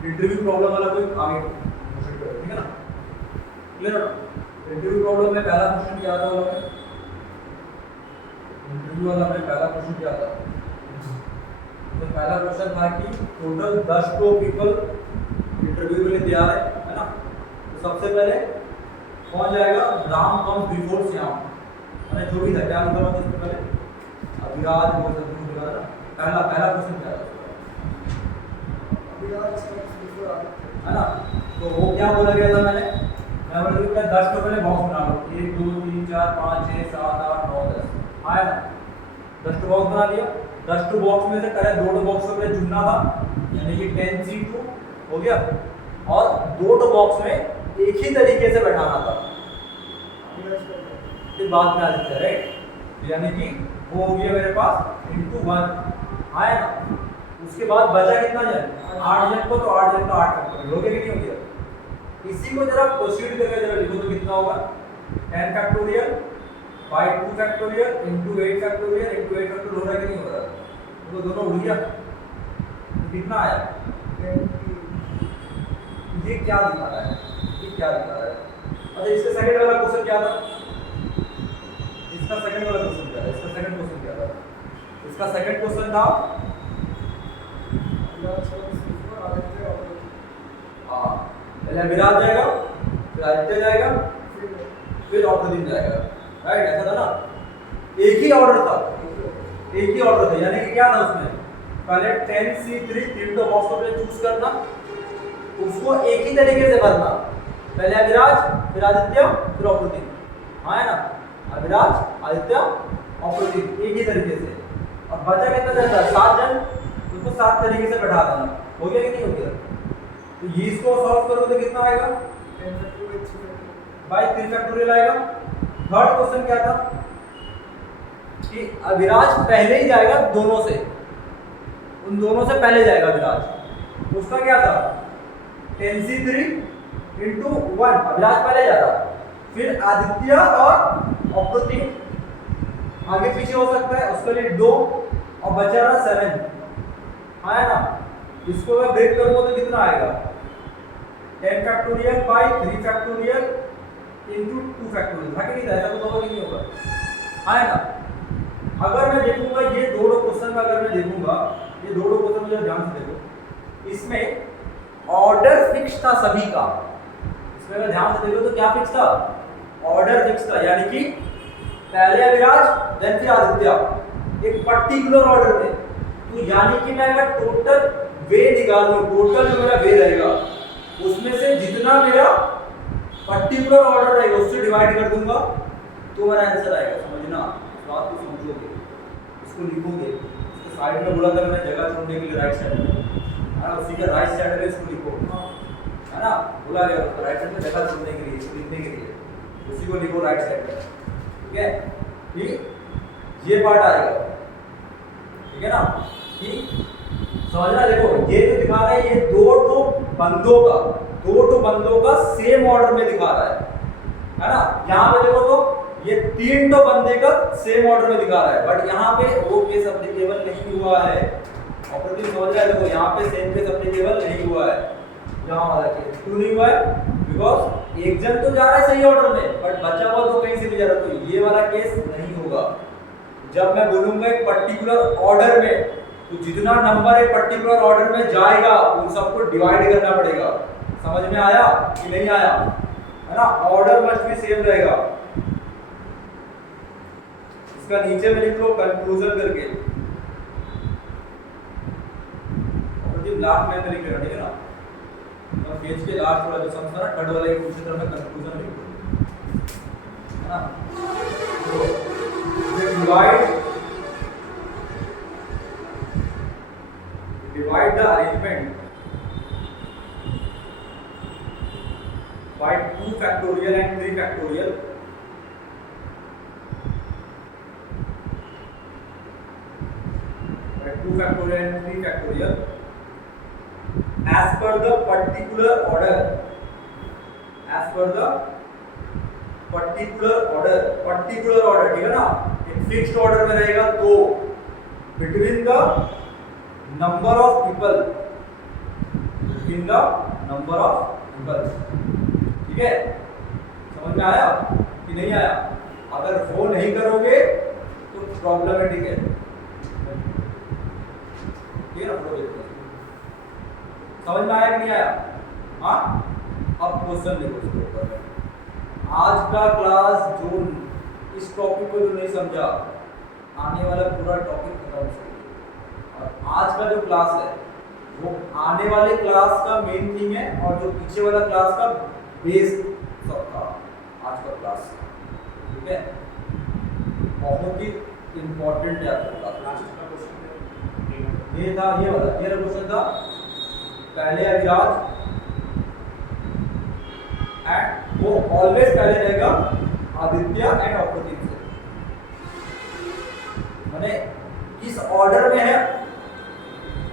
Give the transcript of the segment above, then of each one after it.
Interview problem वाला कोई आगे क्वेश्चन करो, ठीक है ना? क्लियर है? इंटरव्यू प्रॉब्लम में पहला क्वेश्चन क्या आता है? इंटरव्यू वाला में पहला क्वेश्चन क्या आता है? तो पहला क्वेश्चन था कि टोटल 10 टू पीपल इंटरव्यू के लिए तैयार है ना? तो सबसे पहले कौन जाएगा? राम कम्स बिफोर श्याम, मैंने जो भी था क्या लिखा हुआ था इसमें पहले अभिराज बोल सकते हैं लिखा था। पहला क्वेश्चन क्या था अभिराज है ना? तो वो क्या बोला गया था? मैं बोला कि 10 टू पहले बॉक्स बना लो, 1 2 3 4 5 6 7 8 9 10 आया ना? 10 टू बॉक्स बना लिया। 10 टू बॉक्स में से पहले 2 बॉक्स को पहले चुनना था, यानी कि 10C2 हो गया, और 2 बॉक्स में एक ही तरीके से बैठाना था। फिर बाद में आ जाता है, राइट? यानी कि वो हो गया मेरे पास into 1 आया ना? उसके बाद बचा कितना जन? 8 जन को, तो 8 जन का 8 फैक्टोरियल हो गया कि नहीं हो गया? इसी को जरा प्रोसीड करके जरा लिखो तो कितना होगा? 10 factorial by 2 factorial into 8 factorial into 8 factorial हो रहा है कि नहीं हो रहा? तो दोनों उड़ गया, तो कितना आया? ये क्या दिखा रहा है? ये क्या दिखा रहा है? अच्छा, इसका सेकंड वाला क्वेश्चन क्या था? इसका सेकंड वाला क्वेश्चन क्या था? इसका सेकंड क्वेश्चन क्या था? इसका सेकंड क्वेश्चन था हाँ, पहले विराट जाएगा, फिर आदित्य जाएगा, फिर ऑपरेटिंग जाएगा, राइट? ऐसा था ना? एक ही ऑर्डर था, एक ही ऑर्डर था, यानी कि क्या था उसमें? पहले 10C3 तीनों बॉक्स को पहले चूज करना, उसको एक ही तरीके से भरना, पहले अविराज, फिर आदित्य, फिर ऑपरेटिंग। हाँ है ना? अविराज, आदित्य, ऑपरेटिंग, एक ही तरीके से। और बचा कितना जन था? 7 जन, उसको 7 तरीके से बैठा देना। हो गया कि नहीं हो गया? तो ये इसको सॉल्व करोगे तो कितना आएगा? 3 फैक्टोरियल आएगा। थर्ड क्वेश्चन क्या था? कि अविराज पहले ही जाएगा दोनों से, उन दोनों से पहले जाएगा अविराज। उसका क्या था? 10C3 into 1, अविराज पहले जा रहा, फिर आदित्य और अप्रतिम आगे पीछे हो सकता है, उसके लिए 2 और बचा रहा 7। आया ना? इसको मैं ब्रेक करूंगा तो कितना आएगा? 10 factorial by 3 factorial into 2 factorial. था कि नहीं था? ऐसा तो होगा कि नहीं होगा? आया ना? अगर मैं देखूंगा ये दो क्वेश्चन का, अगर मैं देखूंगा ये दो क्वेश्चन, मुझे ध्यान से देखो, इसमें ऑर्डर फिक्स था सभी का। इसमें अगर ध्यान से देखो तो क्या फिक्स था? ऑर्डर फिक्स था, यानी कि पहले अविराज, देन फिर आदित्य, एक पर्टिकुलर ऑर्डर में। तो यानी कि मैं अगर टोटल वे निकालूं, टोटल जो मेरा वे रहेगा उसमें से जितना मेरा पर्टिकुलर ऑर्डर रहेगा उससे डिवाइड कर दूंगा तो मेरा आंसर आएगा। समझना, बात को समझोगे, इसको लिखोगे। इसके साइड में बोला था मैंने जगह छोड़ने के लिए राइट साइड में, है ना? उसी के राइट साइड में इसको लिखो, है ना? बोला गया उसको राइट साइड में जगह छोड़ने के लिए, इसको लिखने के लिए उसी को लिखो राइट साइड में, ठीक है? ठीक, ये पार्ट आएगा, ठीक है ना? कि समझना, देखो ये जो दिखा रहा है ये दो बंदों का सेम ऑर्डर में दिखा रहा है ना? यहाँ पे देखो तो ये 3 बंदे का सेम ऑर्डर में दिखा रहा है, बट यहाँ पे वो केस एप्लीकेबल नहीं हुआ है। ऑपरेटिव समझ रहा है? देखो यहाँ पे सेम केस एप्लीकेबल नहीं हुआ है, यहाँ वाला केस क्यों नहीं हुआ है? बिकॉज एक जन तो जा रहा है सही ऑर्डर में, बट बचा हुआ तो कहीं से भी जा रहा है, तो ये वाला केस नहीं होगा। जब मैं बोलूंगा एक पर्टिकुलर ऑर्डर में, तो जितना नंबर एक पर्टिकुलर ऑर्डर में जाएगा उन सबको डिवाइड करना पड़ेगा। समझ में आया कि नहीं आया? है ना? ऑर्डर मस्ट भी सेम रहेगा। इसका नीचे में लिख लो कंक्लूजन करके, और जो लास्ट में लिख लेना, ठीक है ना? और पेज के लास्ट वाला जो सम था ना, थर्ड वाले के दूसरी तरफ में कंक्लूजन लिख लो, है ना? तो divide the arrangement by 2 factorial and 3 factorial by 2 factorial and 3 factorial as per the particular order, as per the particular order, ठीक है ना? एक फिक्स्ड ऑर्डर में रहेगा तो between the number of people, in the number of people, ठीक है? समझ में आया कि नहीं आया? अगर वो नहीं करोगे तो प्रॉब्लमेटिक है, ठीक है ना? समझ में आया कि नहीं आया? हाँ, अब क्वेश्चन देखो इसके ऊपर में। आज का क्लास जो इस टॉपिक को जो नहीं समझा, आने वाला पूरा टॉपिक खत्म हो जाएगा। और आज का जो क्लास है वो आने वाले क्लास का मेन थिंग है, और जो पीछे वाला क्लास का बेस सबका आज का क्लास, ठीक है? बहुत ही इंपॉर्टेंट है आपका क्लास। ये था, ये वाला क्वेश्चन था, पहले अविराज एंड वो ऑलवेज पहले रहेगा आदित्य एंड अप्रतिम से, माने इस ऑर्डर में है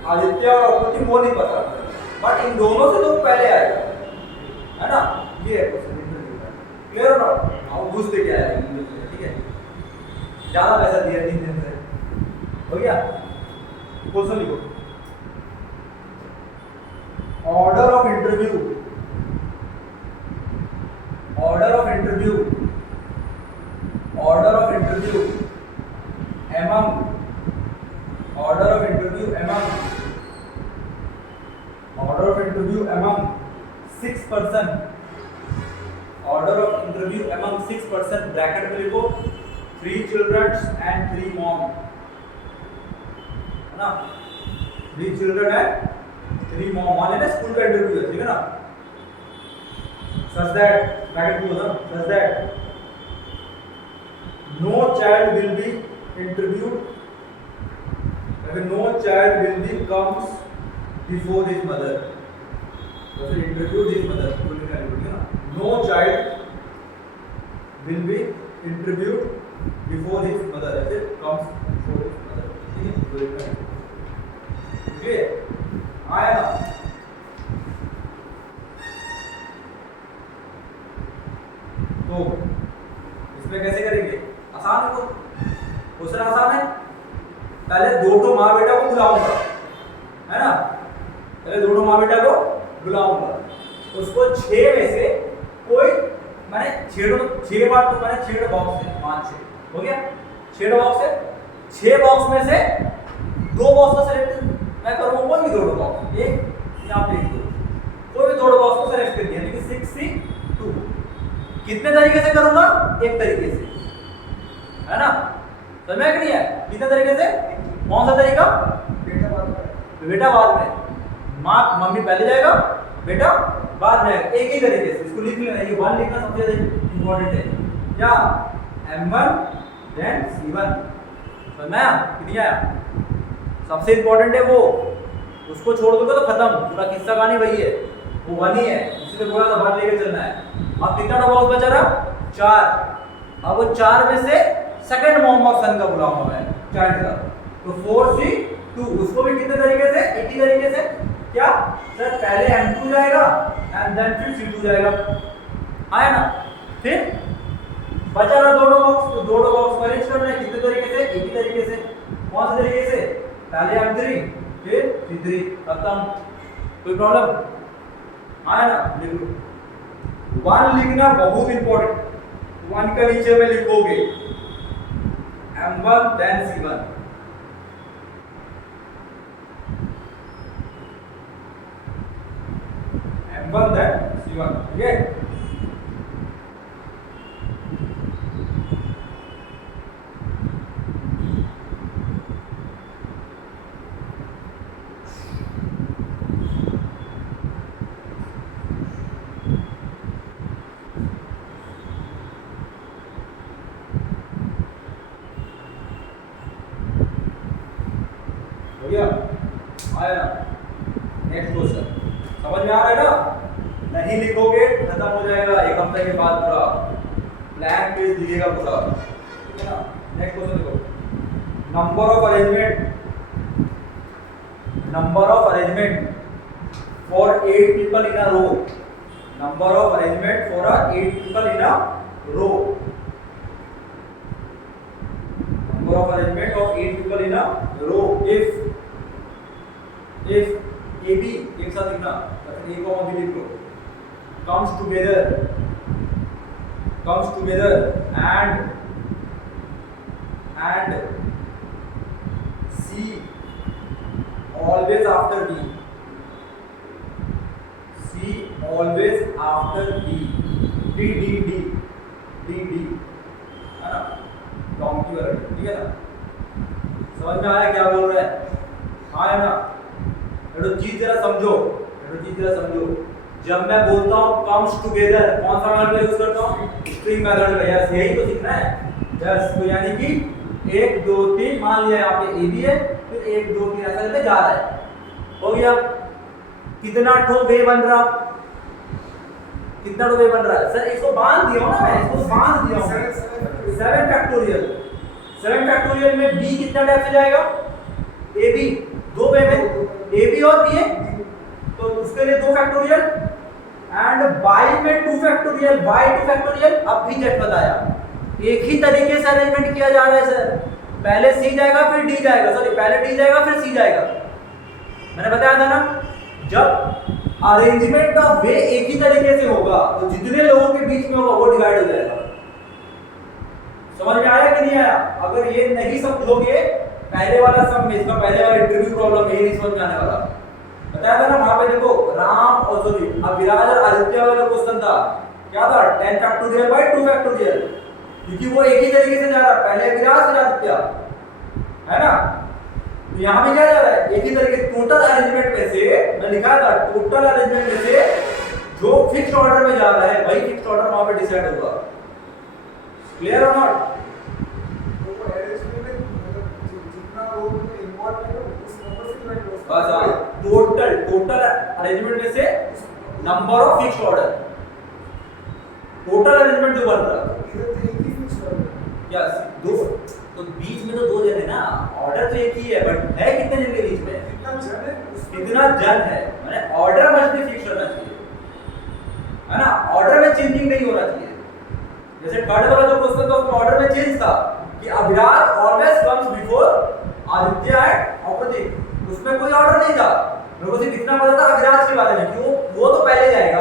आदित्य और अप्रतिम, वो नहीं पता, बट इन दोनों से तो पहले आएगा, है ना? ये है क्वेश्चन, क्लियर हो ना? आप पूछते क्या है, ठीक है? ज्यादा पैसा दिया 3 दिन से, हो गया? क्वेश्चन लिखो, order of interview, order of interview among 6 person, bracket में लिखो 3 children and 3 mom, है ना? 3 children and 3 mom, मान लेना स्कूल का इंटरव्यू है, ठीक है ना? Such that bracket को ना, such that no child will be interviewed, no child will be comes before his mother, तो फिर interviewed his mother, बोलने का नहीं बोलेगा ना? No child will be interviewed before his mother, ऐसे comes before his mother, ठीक है? बोलेगा नहीं, ठीक है? आया ना? तो इसमें कैसे करेंगे? आसान है, क्वेश्चन आसान है। पहले 2 माँ बेटा को बुलाऊंगा, है ना? पहले 2 माँ बेटा को बुलाऊंगा, उसको 6 में से कोई, मैंने 6 बार तो मैंने 6 बॉक्स है, 5 6 हो गया, 6 बॉक्स है, 6 बॉक्स में से 2 बॉक्स का सिलेक्ट मैं करूंगा, कोई भी 2 बॉक्स, एक यहाँ पे कोई भी 2 बॉक्स को सिलेक्ट कर दिया, लेकिन 6 C 2 कितने तरीके से करूंगा? एक तरीके से, है ना? समझ में नहीं है? कितने तरीके से? कौन सा तरीका? बेटा बाद में, माँ मम्मी पहले जाएगा, बेटा बाद में आएगा, एक ही तरीके से। इसको लिख लेना, ये 1 लिखना सबसे ज्यादा इंपॉर्टेंट है। क्या? M1 देन C1, समझ में आया कि नहीं आया? सबसे इंपॉर्टेंट है वो, उसको छोड़ दोगे तो खत्म, पूरा किस्सा कहानी वही है, वो 1 ही है, इसलिए बोला था 1 लेके चलना है। अब कितना बॉक्स बचा रहा? 4। अब वो 4 में से सेकंड मॉम और सन का बुलाऊंगा मैं, चाइल्ड का, तो 4 C 2, उसको भी कितने तरीके से? एक ही तरीके से। क्या सर? पहले M2 जाएगा एंड देन फिर C2 जाएगा, आया ना? फिर बचा रहा 2 बॉक्स, तो 2 बॉक्स अरेंज करना है, कितने तरीके से? एक ही तरीके से। कौन से तरीके से? पहले M3 फिर C3, खत्म। कोई प्रॉब्लम? आया ना? लिख लो। 1 लिखना बहुत इंपॉर्टेंट, 1 का नीचे में लिखोगे M1 then C1, M1 then C1, ठीक है? आया ना? नेक्स्ट क्वेश्चन समझ में आ रहा है ना? नहीं लिखोगे खत्म हो जाएगा, 1 हफ्ते के बाद पूरा ब्लैंक पेज दिखेगा पूरा, ठीक है ना? नेक्स्ट क्वेश्चन देखो, number of arrangement for 8 people in a row, number of arrangement for 8 people in a row, number of arrangement of 8 people in a row if if A B एक साथ लिखना, ए को बी लिख लो, comes together and C always after B, C always after B, D D D D D है ना, donkey वाला, ठीक है ना, समझ में आया क्या बोल रहा है? हाँ है ना? ये चीज जरा समझो, जब मैं बोलता हूँ कम्स टुगेदर, कौन सा मेथड यूज करता हूँ? स्ट्रिंग मेथड का। यस, यही तो सीखना है। यस, तो यानी कि 1 2 3 मान लिया यहाँ पे ए बी है, फिर 1 2 3 ऐसा करके जा रहा है, हो गया। कितना ठो वे बन रहा, कितना ठो वे बन रहा है? सर इसको बांध दिया हूं ना मैं, इसको बांध दिया हूं। 7 फैक्टोरियल, 7 फैक्टोरियल में बी कितना टाइप से जाएगा? ए बी, दो वे में ए बी और बी है, तो उसके लिए 2 फैक्टोरियल, एंड बाई में 2 फैक्टोरियल, बाई 2 फैक्टोरियल। अब भी जेट बताया, एक ही तरीके से अरेंजमेंट किया जा रहा है सर, पहले सी जाएगा फिर डी जाएगा, सॉरी पहले डी जाएगा फिर सी जाएगा। मैंने बताया था ना, जब अरेंजमेंट ऑफ वे एक ही तरीके से होगा तो जितने लोगों के बीच में होगा वो डिवाइड हो जाएगा। समझ में आया कि नहीं आया? अगर ये नहीं समझोगे पहले वाला सम में, इसका पहले वाला इंटरव्यू प्रॉब्लम यही नहीं समझ में आने वाला। बताया था ना वहां पे, देखो राम और सॉरी अविराज और आदित्य वाला क्वेश्चन था, क्या था? 10 फैक्टोरियल बाय 2 फैक्टोरियल, क्योंकि वो एक ही तरीके से जा रहा है, पहले अविराज फिर आदित्य, है ना? तो यहाँ पे क्या जा रहा है? एक ही तरीके, टोटल अरेंजमेंट में से मैं लिखा था, टोटल अरेंजमेंट में से जो फिक्स्ड ऑर्डर में जा रहा है वही फिक्स्ड ऑर्डर वहां पे डिसाइड होगा। क्लियर और नॉट? टोटल अरेंजमेंट में से number of fixed order, total arrangement जो बन रहा है, यस, दो, तो बीच में तो 2 जन है ना, ऑर्डर तो एक ही है, बट है कितने जन के बीच में? कितना जन है, मैंने ऑर्डर मस्ट बी फिक्स होना चाहिए, है ना? ऑर्डर में चेंजिंग नहीं होना चाहिए। जैसे थर्ड वाला जो क्वेश्चन था उसमें ऑर्डर में चेंज था कि Abhiraj always comes before Aditya and अप्रदीप, उसमें कोई ऑर्डर नहीं था। मेरे को सिर्फ इतना पता था अभिराज के बारे में कि वो तो पहले जाएगा,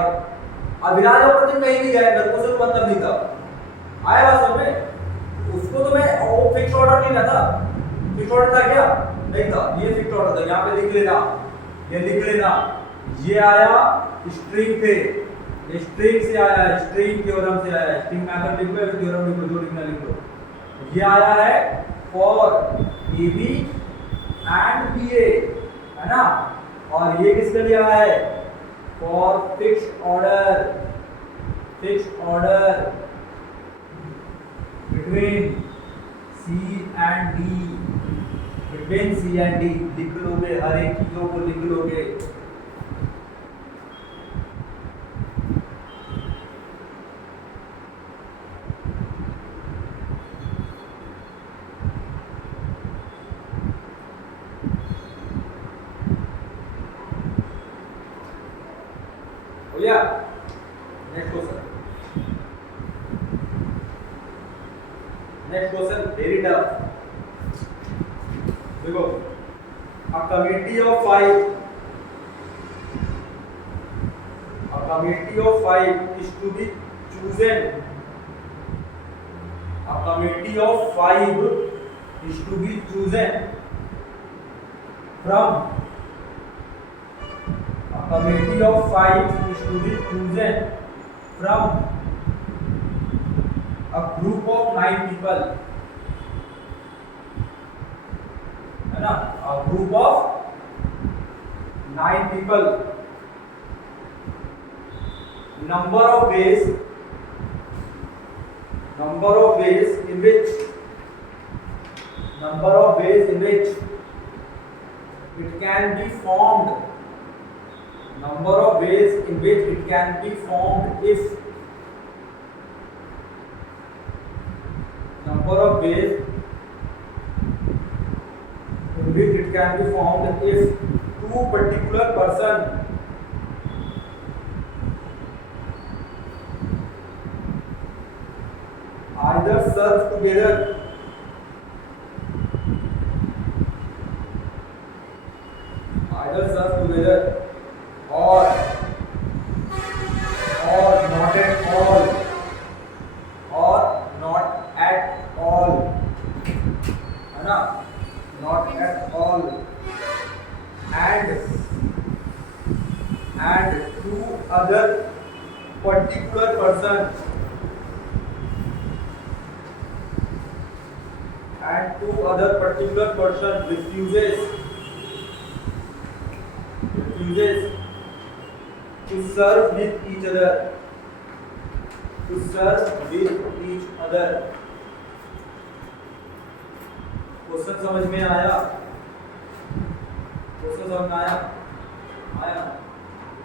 अभिराज और अप्रदीप कहीं नहीं जाएगा, मेरे को सिर्फ मतलब नहीं था। आया बात समझ में? उसको तो मैं वो फिक्स ऑर्डर नहीं था, फिक्स ऑर्डर था क्या? नहीं था, ये फिक्स ऑर्डर था। यहाँ पे लिख लेना, ये लिख लेना, ये आया स्ट्रिंग पे, स्ट्रिंग से आया, स्ट्रिंग थ्योरम से आया, स्ट्रिंग मेथड लिख लो या थ्योरम लिख लो, जो लिखना लिख लो। ये आया है for A B and B A, है ना? और ये किसके लिए आया है? For fixed order, fixed order between C and D, between C and D लिख लोगे, हर एक चीजों को लिख लोगे। हो गया? Next question, next question very tough. देखो, a committee of 5 is to be chosen, a committee of 5 is to be chosen from, a committee of 5 is to be chosen from a group of 9 people, है ना? A group of 9 people. Number of ways in which it can be formed. Number of ways in which it can be formed if, number of ways in which it can be formed if two particular person either serve together, either serve together और not at all और not at all, है ना, not at all and two other particular person refuses to serve with each other, question समझ में आया? आया।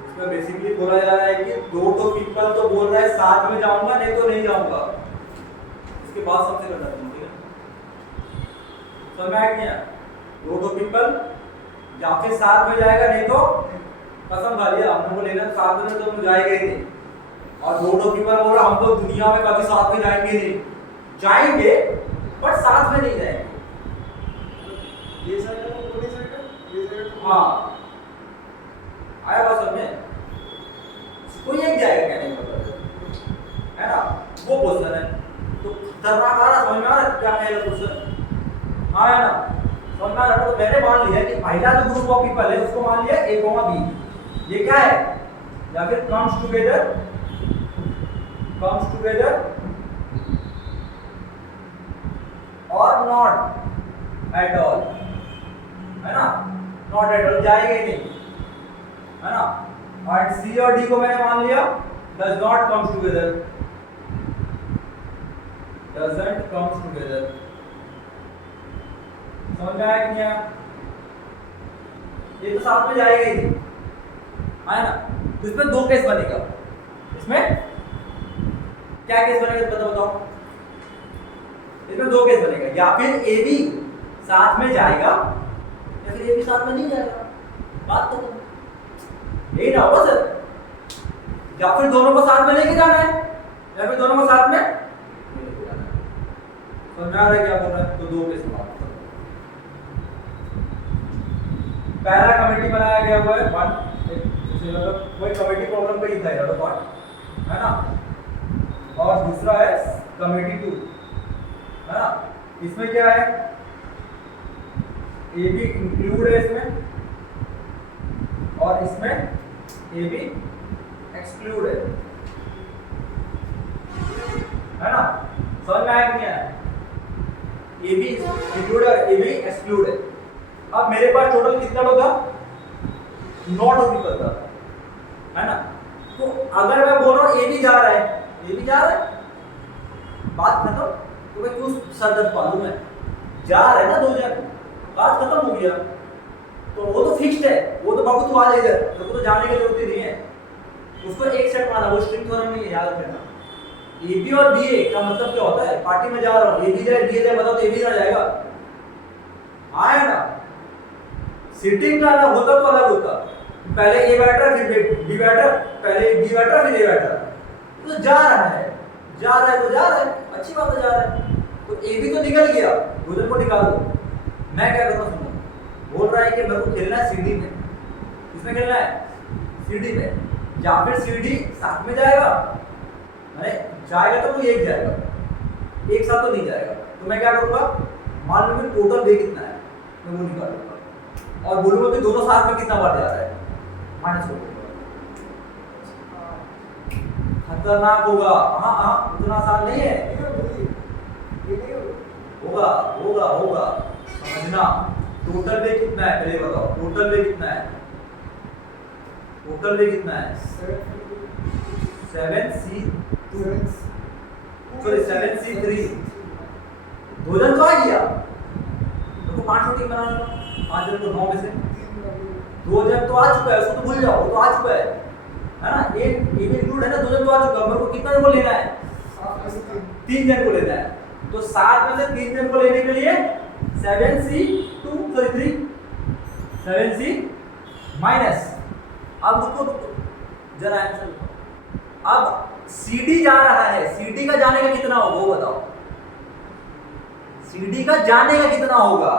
इसमें basically बोला जा रहा है कि दो तो पीपल तो बोल रहा है साथ में जाऊंगा नहीं तो नहीं जाऊंगा, इसके बाद सबसे करना है, ठीक है? समझ में आया क्या? दो तो पीपल या फिर साथ में जाएगा नहीं तो कसम खा लिया हम लोग को लेना साथ में तो हम जाएंगे ही नहीं, और दो तो पीपल बोल रहा हम तो दुनिया में कभी साथ में जाएंगे नहीं, जाएंगे बट साथ में नहीं जाएंगे। ये साइड हाँ आया बात समझ में? कोई एक जाएगा क्या नहीं पता, है ना, वो क्वेश्चन है। तो खतरनाक आ रहा, समझ में आ रहा क्या कहेगा क्वेश्चन? हाँ है ना, समझ में आ रहा? तो मैंने मान लिया कि पहला जो ग्रुप ऑफ पीपल है उसको मान लिया ए कॉमा बी, ये क्या है, या फिर कम्स टुगेदर और नॉट एट ऑल, है ना, नॉट एट ऑल जाएगा ही नहीं, है ना, और सी और डी को मैंने मान लिया does not comes together, doesn't comes together। समझ में आया कि नहीं? ये तो साथ में जाएगा ही नहीं, है ना। तो इसमें दो केस बनेगा, इसमें क्या केस बनेगा बताओ? इसमें दो केस बनेगा, या फिर ए बी साथ में जाएगा या फिर ए बी साथ में नहीं जाएगा, बात तो यही ना होगा सर, या फिर दोनों को साथ में लेके जाना है या फिर दोनों को साथ में लेके जाना है। समझ में आ रहा है क्या बोल रहा है? तो दो केस बात, पहला कमेटी बनाया गया हुआ है वन, मतलब कोई कमेटी प्रॉब्लम पे ही था ये पार्ट, है ना, और दूसरा है कमेटी टू, है ना। इसमें क्या है, ए बी इंक्लूड है इसमें और इसमें ए बी एक्सक्लूड है ना। समझ में आया कि नहीं आया? ए बी इंक्लूड और ए बी एक्सक्लूड है। अब मेरे पास टोटल कितना होगा, 9 पीपल था, है ना। तो अगर मैं बोल रहा हूँ ए बी जा रहा है, बात खत्म। तो मैं क्यों सर दर्द पालू, मैं जा रहा है ना दो जन, बात खत्म हो गया। तो वो तो फिक्स्ड है, वो तो बाबू तू आ जा इधर, तेरे को तो जाने की जरूरत ही नहीं है, उसको एक सेट माना, वो स्ट्रिंग थ्योरम नहीं है, याद रखना। ए बी और बी ए का मतलब क्या होता है, पार्टी में जा रहा हूँ, ए बी जाए बी ए जाए, बताओ तो ए बी ना जाएगा, आया ना। सिटिंग का अलग होता तो अलग होता, पहले ए बैटर फिर बी बैटर, पहले बी बैटर फिर ए बैटर। तो जा रहा है तो जा रहा है, अच्छी बात है, जा रहा है। तो ए बी तो निकल गया, दो जन को निकाल दो। मैं क्या करूँगा सुनो, बोल रहा है कि मेरे को खेलना है सीडी में, किसमें खेलना है, सीडी में, या फिर सीडी साथ में जाएगा, अरे जाएगा तो कोई एक जाएगा, एक साथ तो नहीं जाएगा। तो मैं क्या करूँगा, मान लो कि टोटल वे कितना है, मैं वो निकालूंगा और बोलूंगा कि दोनों साथ में कितना बार जा रहा है, माइनस कर दूंगा। खतरनाक होगा, हाँ उतना आसान नहीं है, होगा समझना। टोटल वे कितना है पहले बताओ, टोटल वे कितना है 7C3। दो जन तो आ गया, तो 5 टीम बना लो, 5 जन तो 9 में से 2 जन तो आ चुका है, उसको तो भूल जाओ, वो तो आ चुका है ना। एक इंक्लूड है ना, 2 जन तो आ चुका है, मेरे को कितना जन को लेना है, 3 जन को लेना है। तो 7 में से 3 जन को लेने के लिए 7C माइनस, अब रुको जरा आंसर। अब CD जा रहा है, CD का जाने का कितना होगा वो बताओ, CD का जाने का कितना होगा,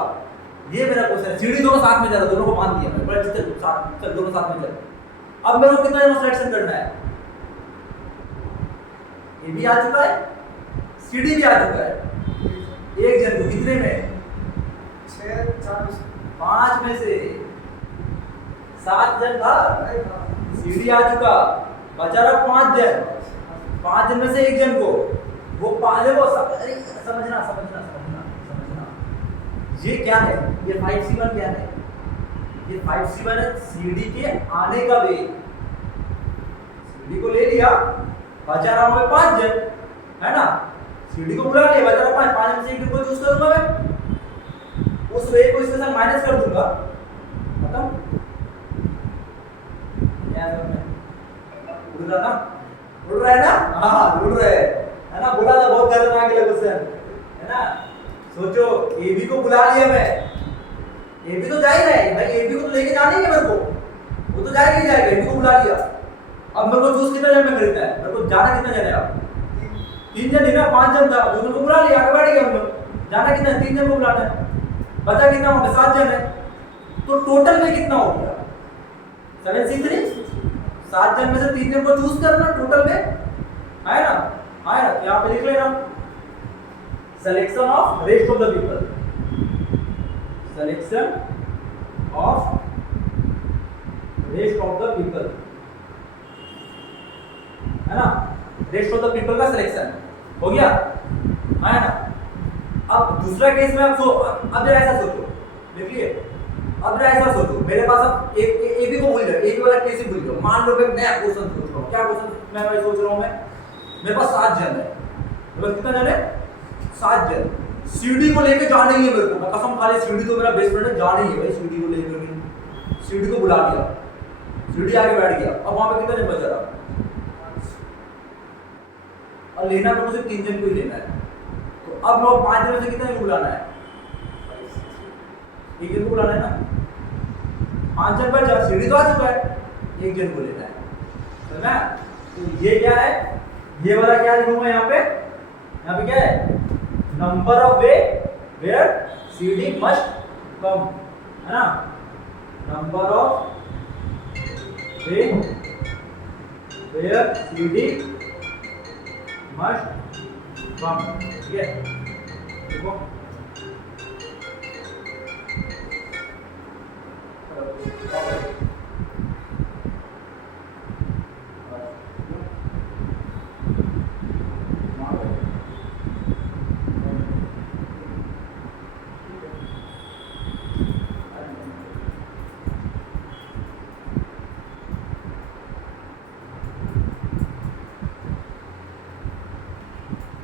ये मेरा क्वेश्चन है। सीडी दोनों साथ में जा रहा, दोनों को बांध दिया मैंने, बड़ा चल साथ, चल दोनों साथ में चल। अब मेरे को कितना जन सिलेक्शन करना है? ए भी आ चुका है, सीडी भी आ चुका है। एक जन को कितने में? 5 में से 7 जन था, सीडी आ चुका, बचा रहा 5 जन। 5 जन में से एक जन को वो पाले वो अरे समझना समझना समझना समझना, ये क्या है? ये 5C1 क्या है? ये 5C1 है सीडी के आने का वेग। सीडी को ले लिया, बचा रहा हूं 5 जन, है ना? सीडी को बुला लिया, बचा रहा 5 में से एक को चूज करूंगा मैं, उस वेग को इसके साथ माइनस कर दूंगा, खत्म। क्या उड़ रहा ना, उड़ रहा है ना? हाँ उड़ रहा है ना? बोला था बहुत खतरनाक है क्वेश्चन, है ना? सोचो एबी को बुला लिया मैं, एबी तो जा ही रहा है भाई, एबी को तो लेके जाना ही है मेरे को, वो तो जाएगा ही जाएगा। एबी को बुला लिया, अब मेरे को चूज कितना जन में खरीदना है? मेरे को जाना कितना जन है? अब 3 जन ही ना, 5 जन था, दोनों को बुला लिया, आगे बढ़ गया हम लोग। जाना कितना है? 3 जन को बुलाना है, बचा कितना होगा? 7 जन है, तो टोटल में कितना हो गया? 7C3। 7 जन में से 3 जन को चूज करना टोटल में, है ना? है ना? यहाँ पे लिख लेना selection of rest of the people, selection of rest of the people, है ना? रेस्ट ऑफ द पीपल का सिलेक्शन हो गया, है ना? अब दूसरा केस में अब जरा ऐसा सोचो, देखिए अब जरा ऐसा सोचो, मेरे पास अब ए बी को भूल जाओ, ए बी वाला केस ही भूल जाओ। मान लो मैं नया क्वेश्चन सोच रहा हूँ, क्या क्वेश्चन मैं सोच रहा हूँ? मैं मेरे पास 7 जन है, मेरे पास कितना जन है? 7 जन। सीडी को लेके जाना ही है मेरे को, मैं कसम खा ली, सीडी तो मेरा बेस्ट फ्रेंड है, जाना ही है भाई सीडी को लेकर। सीडी को बुला लिया, सीडी आगे बैठ गया, अब वहां पे कितना जन बचा रहा? और लेना तो मुझे 3 जन को ही लेना है, तो अब लोग 5 जन में से कितना जन को बुलाना है? 1 जन को बुलाना है ना। 5 जन बचा, सीडी तो आ चुका है, 1 जन को लेना है, समझा? तो ये क्या है? ये वाला क्या लिखूंगा यहाँ पे? यहाँ पे क्या है? Number of way where CD must come, है ना? Number of way where CD must come, ठीक है? देखो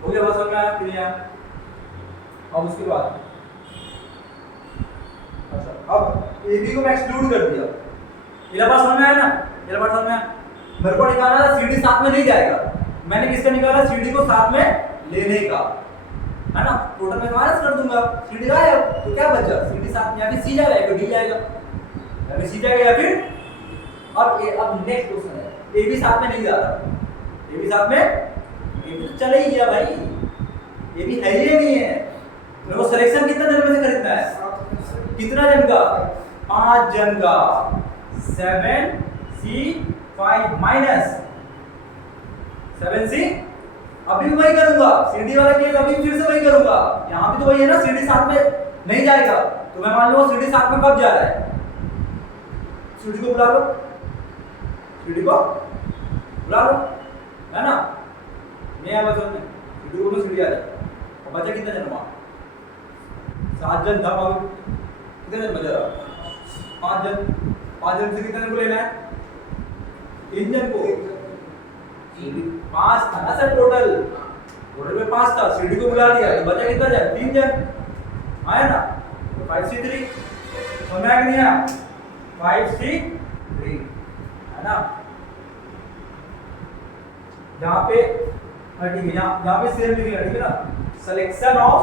हो गया, बस हो गया क्लियर। अब उसके बाद अच्छा, अब ए बी को मैं एक्सक्लूड कर दिया, मेरा बात समझ में आया ना? मेरा बात समझ में आया? मेरे को निकालना था सीडी साथ में नहीं जाएगा, मैंने किसका निकाला? सीडी को साथ में लेने का, है ना? टोटल में माइनस कर दूंगा, सीडी आया तो क्या बचा? सीडी साथ में, या फिर सी जाएगा या फिर डी जाएगा, या फिर सी जाएगा या फिर। अब नेक्स्ट क्वेश्चन है, ए बी साथ में नहीं जा रहा, ए बी साथ में, ए बी तो चले ही गया भाई, ए बी है ही नहीं है। मेरे को सिलेक्शन कितना जन में से खरीदना है? कितना जन का? 5 जन का। 7C5 माइनस 7C, अभी भी वही करूंगा, सीडी वाला केस अभी फिर से वही करूंगा, यहाँ भी तो वही है ना, सीडी साथ में नहीं जाएगा, तो मैं मान लो सीडी साथ में कब जा रहा है? सीडी को बुला लो, सीडी को बुला लो, है ना? नहीं आया बस में सीडी को, सीडी आ जाए, और बचा कितना जन? वहां 7 जन था, वहां कितने जन बचा रहा? 5 जन। 5 जन से कितने जन को लेना है? 3 जन को। 5 था ना सर टोटल, टोटल में 5 था, सीडी को बुला लिया, तो बचा कितना जन? 3 जन, आया ना? तो 5C3 समझ में आ गया? 5C3, है ना? यहाँ पे ठीक है, यहाँ पे सेम लिखना, ठीक है ना? Selection of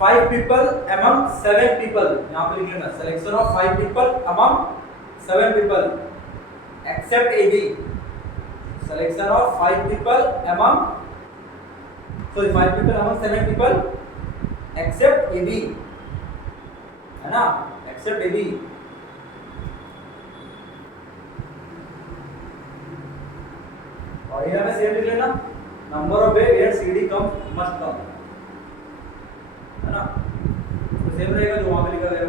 5 people among 7 people, यहाँ पे लिख लेना selection of 5 people among 7 people except AB, selection of 5 people among 5 people among 7 people except AB, है ना, एक्सेप्ट AB। और यहाँ में सेम लिख लेना, number of way where CD come must come, है ना, तो सेम रहेगा जो वहां पे लिखा गया है,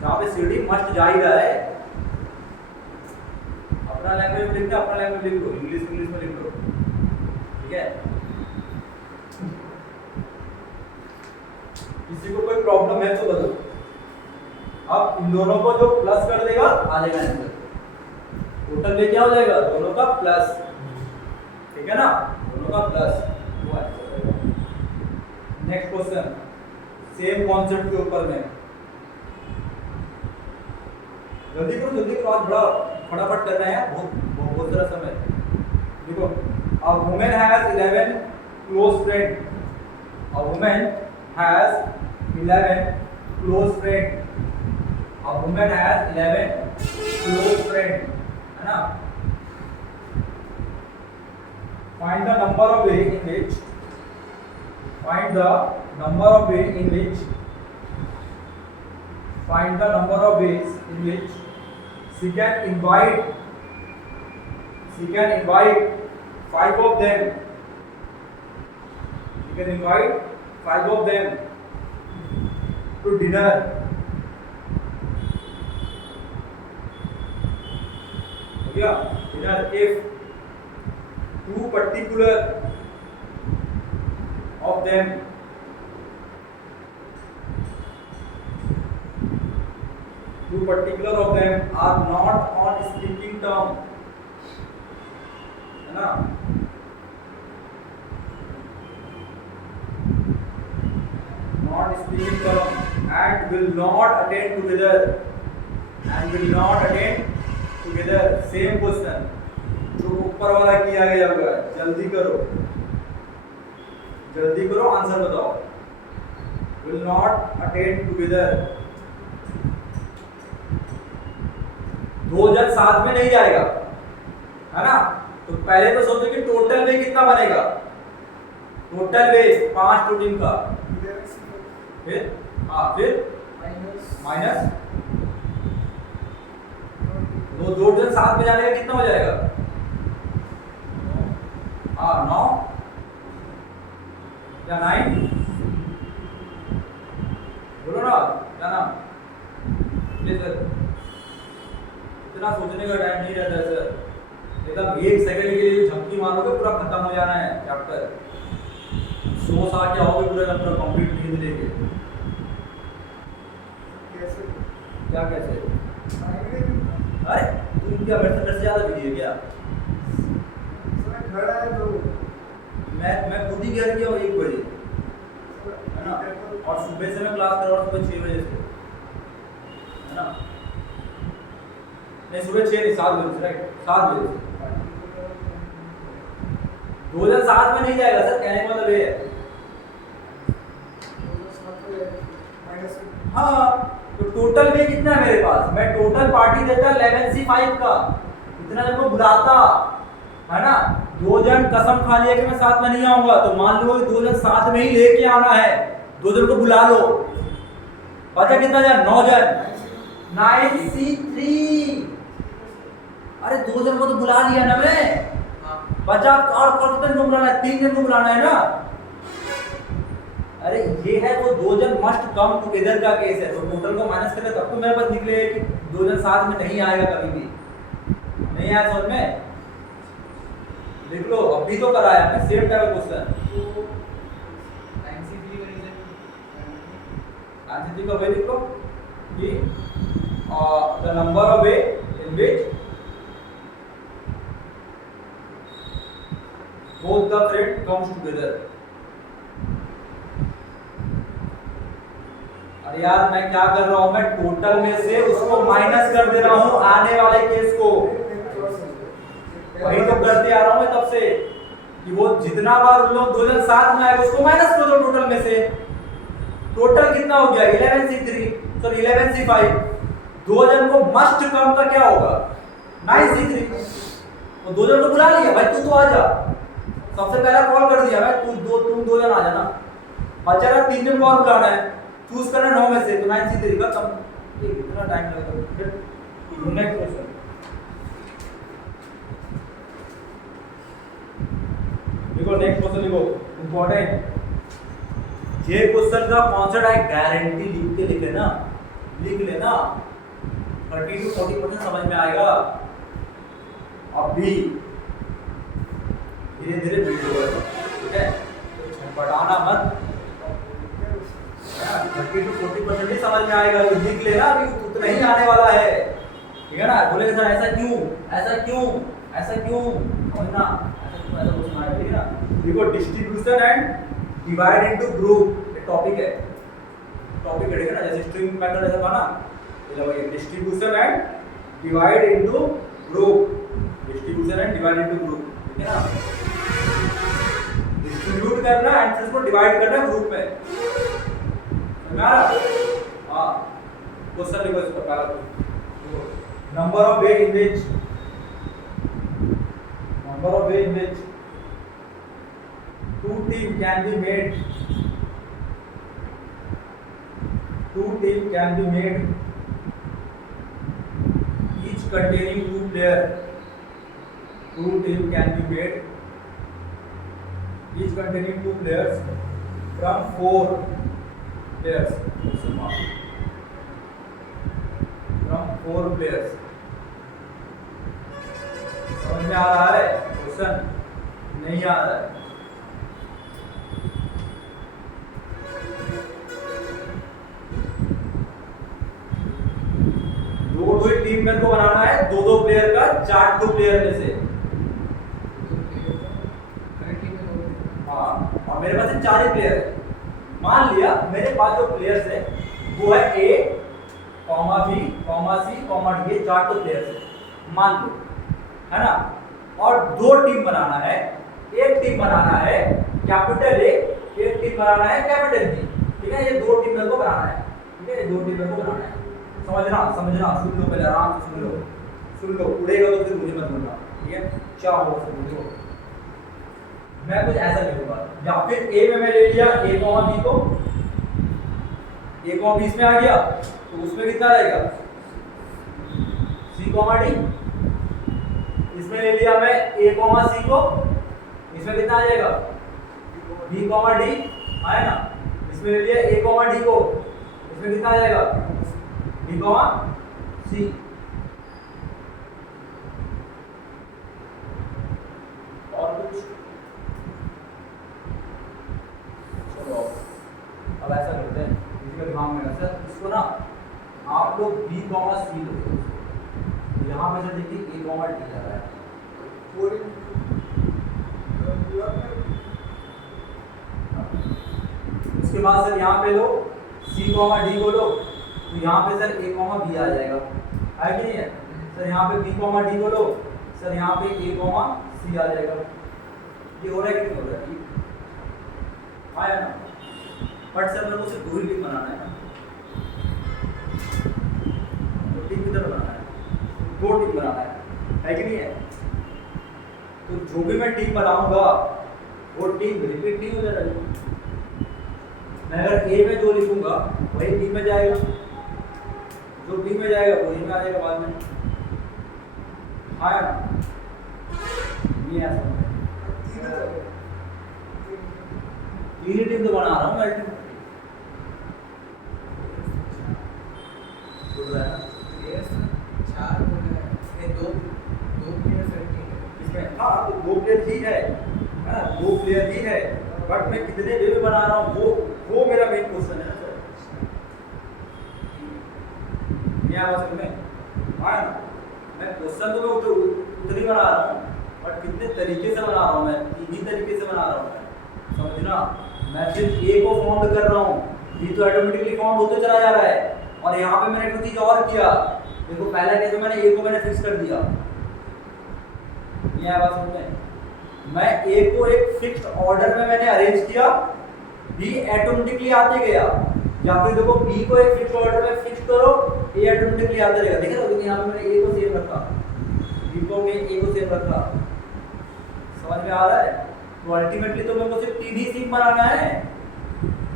जहाँ पे CD मस्ट जा ही रहा है। अपना लैंग्वेज में लिखना, अपना लैंग्वेज लिख लो, इंग्लिश में लिख लो, ठीक है। किसी को कोई प्रॉब्लम है तो बताओ। अब इन दोनों को जो प्लस कर देगा आ जाएगा आंसर, टोटल में क्या हो जाएगा, दोनों का प्लस, ठीक है ना, दोनों का प्लस, वो आंसर रहेगा। नेक्स्ट क्वेश्चन सेम कॉन्सेप्ट के ऊपर में, जल्दी करो आज बड़ा फटाफट करना है, बहुत सारा समय। देखो, a woman has 11 close friends, a woman has 11 close friends, a woman has 11 close friends, है ना। Find the number of ways in which find the number of ways in which find the number of ways in which she can invite 5 of them, she can invite 5 of them to dinner, yeah, dinner if two particular of them are not on speaking term, है ना, not speaking term and will not attend together, same question जो ऊपर वाला किया गया होगा, जल्दी करो आंसर बताओ, will not attend together, दो जन साथ में नहीं जाएगा, है ना। तो पहले तो सोचो कि टोटल वे कितना बनेगा, टोटल वे 5 टू टीम का, फिर माइनस दो जन साथ में जाने का कितना हो जाएगा, 9 या 9, बोलो ना क्या नाम, प्लीज सर, इतना सोचने का टाइम नहीं रहता है सर, एकदम 1 सेकंड के लिए झपकी मारोगे पूरा खत्म हो जाना है चैप्टर, सो सा क्या होगे पूरा चैप्टर कंप्लीट नींद लेके, कैसे अरे तुम क्या मेरे से ज्यादा बिजी है क्या, घर आए तो मैं खुद ही घर गया 1 बजे, है ना, और सुबह से मैं क्लास कर रहा हूँ, सुबह 6 बजे से, है ना, नहीं सुबह 6 नहीं 7 बजे से, राइट 7 बजे से, 2 जन साथ में नहीं जाएगा सर, कहने का मतलब ये है, हाँ, तो टोटल में कितना है मेरे पास, मैं टोटल पार्टी देता 11C5 का, इतना जन को बुलाता, है ना, 2 जन कसम खा लिया कि मैं साथ में नहीं आऊंगा, तो मान लो 2 जन साथ में ही लेके आना है, 2 जन को बुला लो, पता कितना जन, 9 जन, 9C3, अरे 2 जन को तो बुला लिया ना मैं, बचा और कितने को बुलाना है, 3 जन को बुलाना है ना, अरे ये है वो 2 जन मस्ट कम टुगेदर का केस है, तो टोटल को माइनस करें तब तो मेरे पास निकलेगा कि 2 जन साथ में नहीं आएगा, कभी भी नहीं आया समझ में, देख लो अभी तो कराया हमने सेम टाइप क्वेश्चन, 9C3 का वही लिखो कि the number of way in which both the friend comes together, अरे यार मैं क्या कर रहा हूं, मैं टोटल में से उसको माइनस कर दे रहा हूं आने वाले केस को, वही तो करते आ रहा हूं मैं तब से कि वो जितना बार उन लोग 2 जन साथ में आएगा उसको माइनस कर दो टोटल में से, टोटल कितना हो गया 11C3 सॉरी 11C5, 2 जन को मस्ट कम का क्या होगा 9C3, और 2 जन को बुला लिया भाई तू तो आ जा, सबसे पहला कॉल कर दिया भाई तुम 2 जन आ जाना, बचा रहा 3 जन को और बुलाना है, चूज करना 9 में से, तो 9 सी तरीका कम, ये कितना टाइम लगेगा। नेक्स्ट क्वेश्चन, देखो नेक्स्ट क्वेश्चन लिखो, इंपॉर्टेंट। ये क्वेश्चन का कॉन्सेप्ट है, गारंटी लिख के लिख लेना, 30 to 40% समझ में आएगा। अभी धीरे धीरे वीडियो है, ठीक है, छटपटाना मत, 30 to 40% ही समझ में आएगा, लिख लेना, अभी उतना ही आने वाला है, ठीक है ना। बोलेगा सर ऐसा क्यों, ऐसा क्यों, ऐसा क्यों, समझना, ऐसा क्यों, ऐसा क्वेश्चन आएगा, ठीक है ना। देखो distribution and divide into group, ये टॉपिक है, ठीक है ना, जैसे स्ट्रिंग मेथड ऐसा था ना, ये लो, ये distribution and divide into group, distribution and divide into group, ठीक है ना। डिस्ट्रीब्यूट करना, आंसर्स को डिवाइड करना ग्रुप में, समझ आ रहा? हां, क्वेश्चन लिखो इसका पहला, देखो number of way in which, number of way in which two team can be made, each containing two player, two team can be made each containing two players from 4 players, from 4 players, समझ में आ रहा है question, नहीं आ रहा है? दो team मेरे को बनाना है, 2-2 प्लेयर का, 4 प्लेयर में से, हाँ, और मेरे पास 4 ही प्लेयर है। मान लिया मेरे पास जो प्लेयर्स है वो है A, B, C, D, 4 players है, मान लो, है ना। और 2 टीम बनाना है, एक टीम बनाना है कैपिटल A, एक टीम बनाना है कैपिटल B, ठीक है। ये 2 टीम मेरे को बनाना है, ठीक है, ये 2 टीम मेरे को बनाना है, समझना, सुन लो पहले, आराम से सुन लो, उड़ेगा तो फिर मुझे मत बोलना, ठीक है। क्या होगा समझो, मैं कुछ ऐसा लिखूंगा, या फिर A में मैं ले लिया A, B को, A, B इसमें आ गया, तो उसमें कितना रहेगा C, D, इसमें ले लिया मैं A, C को, इसमें कितना आ जाएगा B, D, आया ना। इसमें ले लिया A, D को, इसमें कितना आ जाएगा B, C। और कुछ, चलो अब ऐसा करते हैं, इसका दिमाग में सर इसको ना आप लोग B, C लो, यहाँ पे से देखिए A, D जा रहा है, उसके बाद सर यहाँ पे लो C, D को लो, तो यहाँ पे सर A, B आ जाएगा, है कि नहीं है सर। यहाँ पे B, D को लो, सर यहाँ पे A, C आ जाएगा। ये हो रहा है कि नहीं हो रहा है? आया ना। बट सर मेरे को सिर्फ 2 ही टीम बनाना है ना, तो टीम किधर बनाना है, 2 टीम बनाना है कि नहीं है। तो जो भी मैं टीम बनाऊंगा वो टीम रिपीट नहीं हो जाएगी, मैं अगर A में जो लिखूंगा वही B में जाएगा, जो B में जाएगा वो A में आ जाएगा बाद में, आया ना। ये ऐसा तीन टीम तो बना रहा हूँ मैं, हाँ तो 2 प्लेयर ही है ना, 2 प्लेयर ही है, बट मैं कितने वे में बना रहा हूँ वो मेरा मेन क्वेश्चन है ना सर। क्या आवाज में, हाँ मैं क्वेश्चन तो मैं उतनी बना रहा हूँ, बट कितने तरीके से बना रहा हूँ मैं, 3 ही तरीके से बना रहा हूँ मैं, समझना। मैं सिर्फ A को फाउंड कर रहा हूँ, B तो ऑटोमेटिकली फाउंड होते चला जा रहा है, और यहाँ पे मैंने एक चीज और किया, देखो पहला कैसे मैंने A को मैंने फिक्स कर दिया, ये बात समझ में, मैं A को एक फिक्स्ड ऑर्डर में मैंने अरेंज किया, B ऑटोमेटिकली आते गया, या फिर देखो B को एक फिक्स्ड ऑर्डर में फिक्स करो, A ऑटोमेटिकली आते रहेगा, देखा तो यहाँ पे मैंने A को सेम रखा, B को मैं A को सेम रखा, समझ में आ रहा है। तो अल्टीमेटली तो मेरे को सिर्फ 3 ही सीम बनाना है,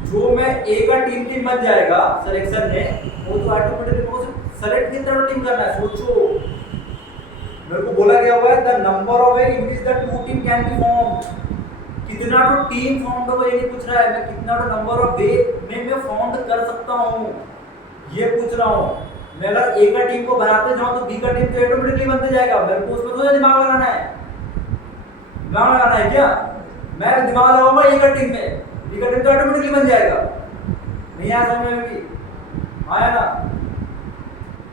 जो मैं ए का टीम बन जाएगा सिलेक्शन में, वो तो ऑटोमेटिकली मेरे को सेलेक्ट कितना टीम करना है। सोचो, मेरे को बोला गया हुआ है the number of way in which the two team can be formed. कितना तो टीम फाउंड होगा ये नहीं पूछ रहा है, मैं कितना तो नंबर ऑफ वे में मैं फाउंड कर सकता हूं ये पूछ रहा हूं। मैं अगर ए का टीम को बनाते जाऊं तो बी का टीम तो ऑटोमेटिकली बनते जाएगा। मेरे को उसमें थोड़ा दिमाग लगाना है, दिमाग लगाना है क्या? मैं दिमाग लगाऊंगा ए का टीम में, बी का टीम तो ऑटोमेटिकली बन जाएगा। नहीं आया समझ में भी? आया ना?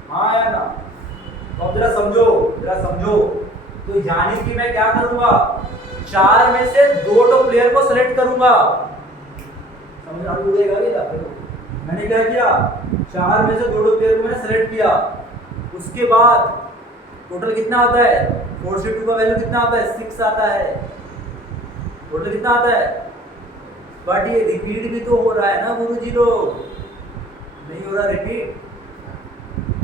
हाँ आया ना? तो अब जरा समझो। तो यानी कि मैं क्या करूंगा, 4 में से 2 तो प्लेयर को सिलेक्ट करूंगा। समझ आ जाएगा ये? मैंने क्या किया, 4 में से 2 प्लेयर को मैंने सेलेक्ट किया। उसके बाद टोटल कितना आता है, 4 से 2 का वैल्यू कितना आता है, 6 आता है। टोटल कितना आता है? बट ये रिपीट भी तो हो रहा है ना गुरुजी लोग, नहीं हो रहा रिपीट?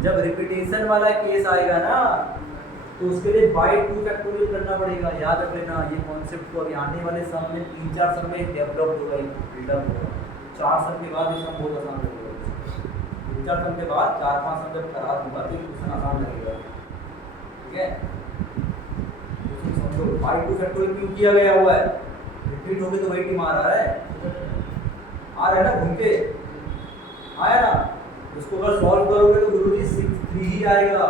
जब रिपीटेशन वाला केस आएगा ना तो उसके लिए बाय 2 फैक्टोरियल करना पड़ेगा। याद रख लेना ये कॉन्सेप्ट को। अभी आने वाले सम में 3-4 सम में डेवलप होगा, बिल्डअप होगा। 4 सम के बाद ये सम बहुत आसान लगेगा। 3-4 सम के बाद 4-5 सम जब करा दूंगा तो क्वेश्चन आसान लगेगा। ठीक है, तो समझो बाय 2 फैक्टोरियल क्यों किया गया हुआ है। रिपीट होके तो वही टीम आ रहा है ना, घूम के आया ना। उसको अगर सॉल्व करोगे तो गुरुजी 3 ही आएगा।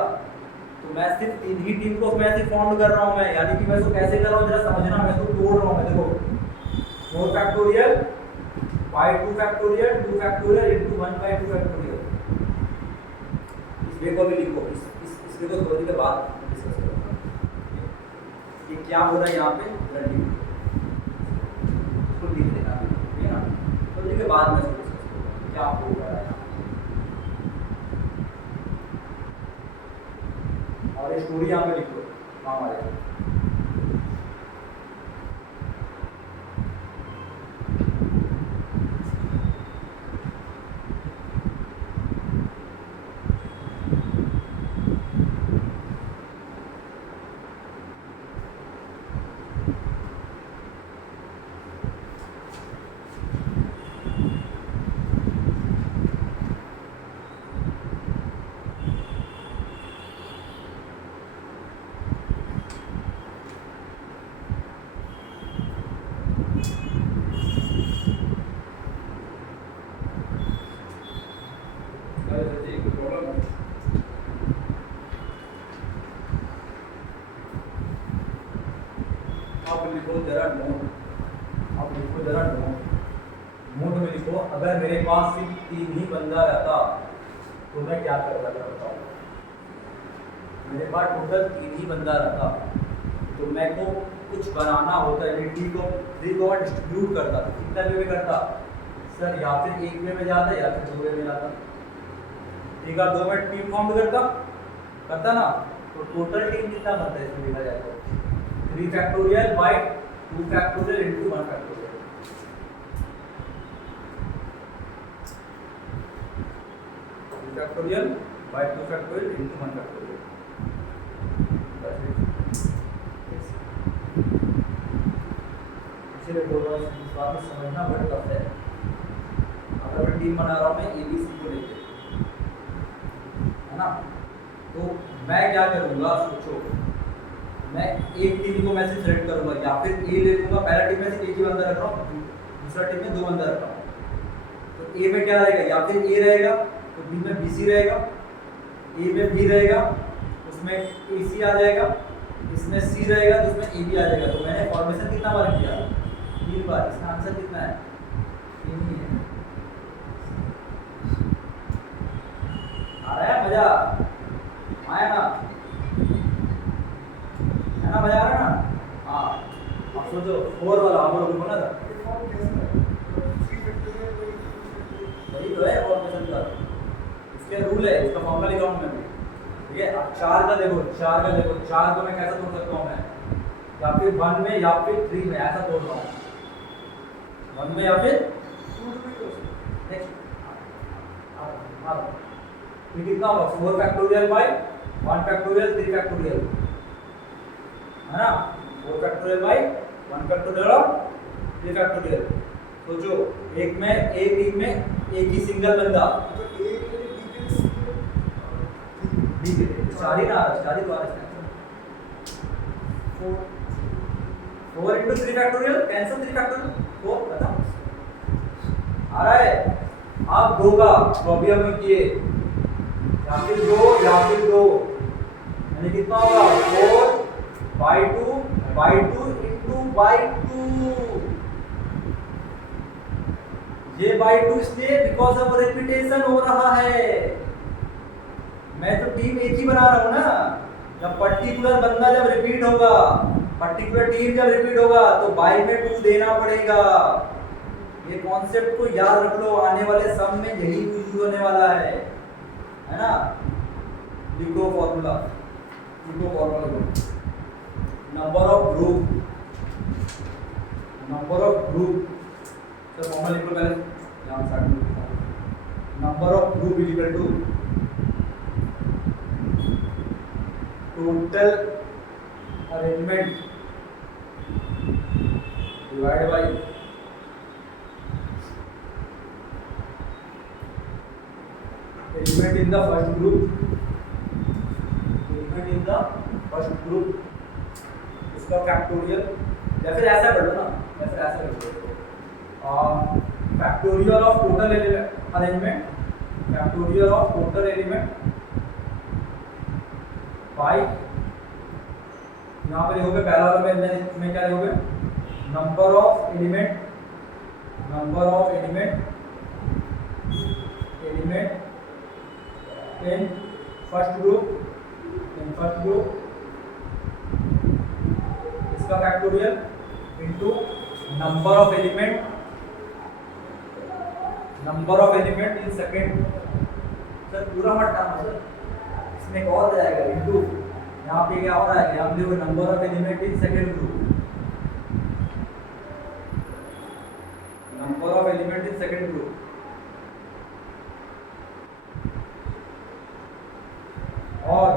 तो मैं सिर्फ 3 ही टीम को मैं सिर्फ फाउंड कर रहा हूं मैं, यानी कि मैं इसको कैसे कर रहा हूं जरा समझना। मैं तो तोड़ रहा हूं, मैं देखो 4 factorial by 2 factorial 2 factorial into 1 by 2 factorial. इस वे को भी लिखो, इस वे को थोड़ी देर बाद डिस्कस करूंगा कि क्या हो रहा है यहाँ पे। इसको लिख देना, ठीक है ना? थोड़ी देर बाद में इसको डिस्कस करूंगा क्या हो रहा है। और ये स्टोरी यहाँ पे लिखो, काम आएगा। नोट में लिखो, अगर मेरे पास सिर्फ 3 ही बंदा रहता तो मैं क्या करता था बताओ। मेरे पास टोटल 3 ही बंदा रहता तो मैं को कुछ बनाना होता है, टी को 3 को डिस्ट्रीब्यूट करता। तो कितना वे में करता सर, या फिर 1 वे में जाता या फिर 2 वे में जाता। एक बार 2 में टीम फॉर्म करता ना, तो टोटल टीम कितना बनता है इसमें देखा जाए तो 3 factorial by 2 factorial into 1 factorial. Factorial by 2 factorial into 1 factorial. इसलिए बोल रहा हूँ इस बात को समझना बड़ा टफ है। अगर मैं टीम बना रहा हूँ मैं ABC को लेके, है ना, तो मैं क्या करूँगा सोचो। मैं एक टीम को मैं से सेलेक्ट करूँगा, या फिर ए ले लूँगा। पहला टीम में से एक ही बंदा रख रहा हूँ, दूसरा टीम में 2 बंदा रख रहा हूँ। तो ए में क्या रहेगा, या फिर ए रहेगा तो बी में BC रहेगा, ए में B रहेगा, उसमें AC आ जाएगा, इसमें C रहेगा तो उसमें AB आ जाएगा। तो मैंने फॉर्मेशन कितना बार किया, 3 बार। इसका आंसर कितना है, 3 ही है। आ रहा है मजा, आया ना, है ना, मजा आ रहा है ना? हाँ, अब सोचो 4 वाला हम लोग बोला था, वही तो है फॉर्मेशन का। इसके रूल है, इसका फॉर्मूला लिखा हूं मैं भी, ठीक है। अब 4 का देखो, 4 को मैं कैसे तोड़ सकता हूं मैं, या फिर 1 में या फिर 3 में ऐसा तोड़ रहा हूं। 1 में या फिर 2 में। नेक्स्ट ये कितना होगा, 4 फैक्टोरियल बाय 1 फैक्टोरियल 3 फैक्टोरियल, है ना। 4 फैक्टोरियल बाय 1 फैक्टोरियल और 3 फैक्टोरियल। सोचो, एक में एक ही सिंगल बंदा, चार ही ना, चार ही तो आ रहा है। 4 into 3 फैक्टोरियल कैंसिल, 3 फैक्टोरियल 4 खत्म। आ रहा है। अब 2 का तो अभी हम किए, या फिर 2 यानी कितना होगा 4/2 into by 2। ये by 2 इसलिए बिकॉज ऑफ रिपीटेशन हो रहा है। मैं तो टीम एक ही बना रहा हूं ना। जब पर्टिकुलर बंदा जब रिपीट होगा, पर्टिकुलर टीम जब रिपीट होगा तो बाई में 2 देना पड़ेगा। ये कॉन्सेप्ट को याद रख लो, आने वाले सम में यही यूज होने वाला है ना। लिखो फॉर्मूला, नंबर ऑफ ग्रुप तो फॉर्मूला लिखो पहले, यहां स्टार्ट करो। Number of group is equal to total arrangement divide by element in the first group, इसका फैक्टोरियल, या फिर ऐसा कर लो ना, या फिर ऐसा कर लो, factorial of total arrangement, factorial of total element by, यहाँ पे लिखोगे पहला वाला में क्या लिखोगे, number of element in first group, इसका factorial into number of element in second. Sir पूरा मत टाइम सर, इसमें एक और जाएगा इनटू, यहाँ पे क्या हो रहा है, यहाँ पे वो number of element in second group, number of element in second group, और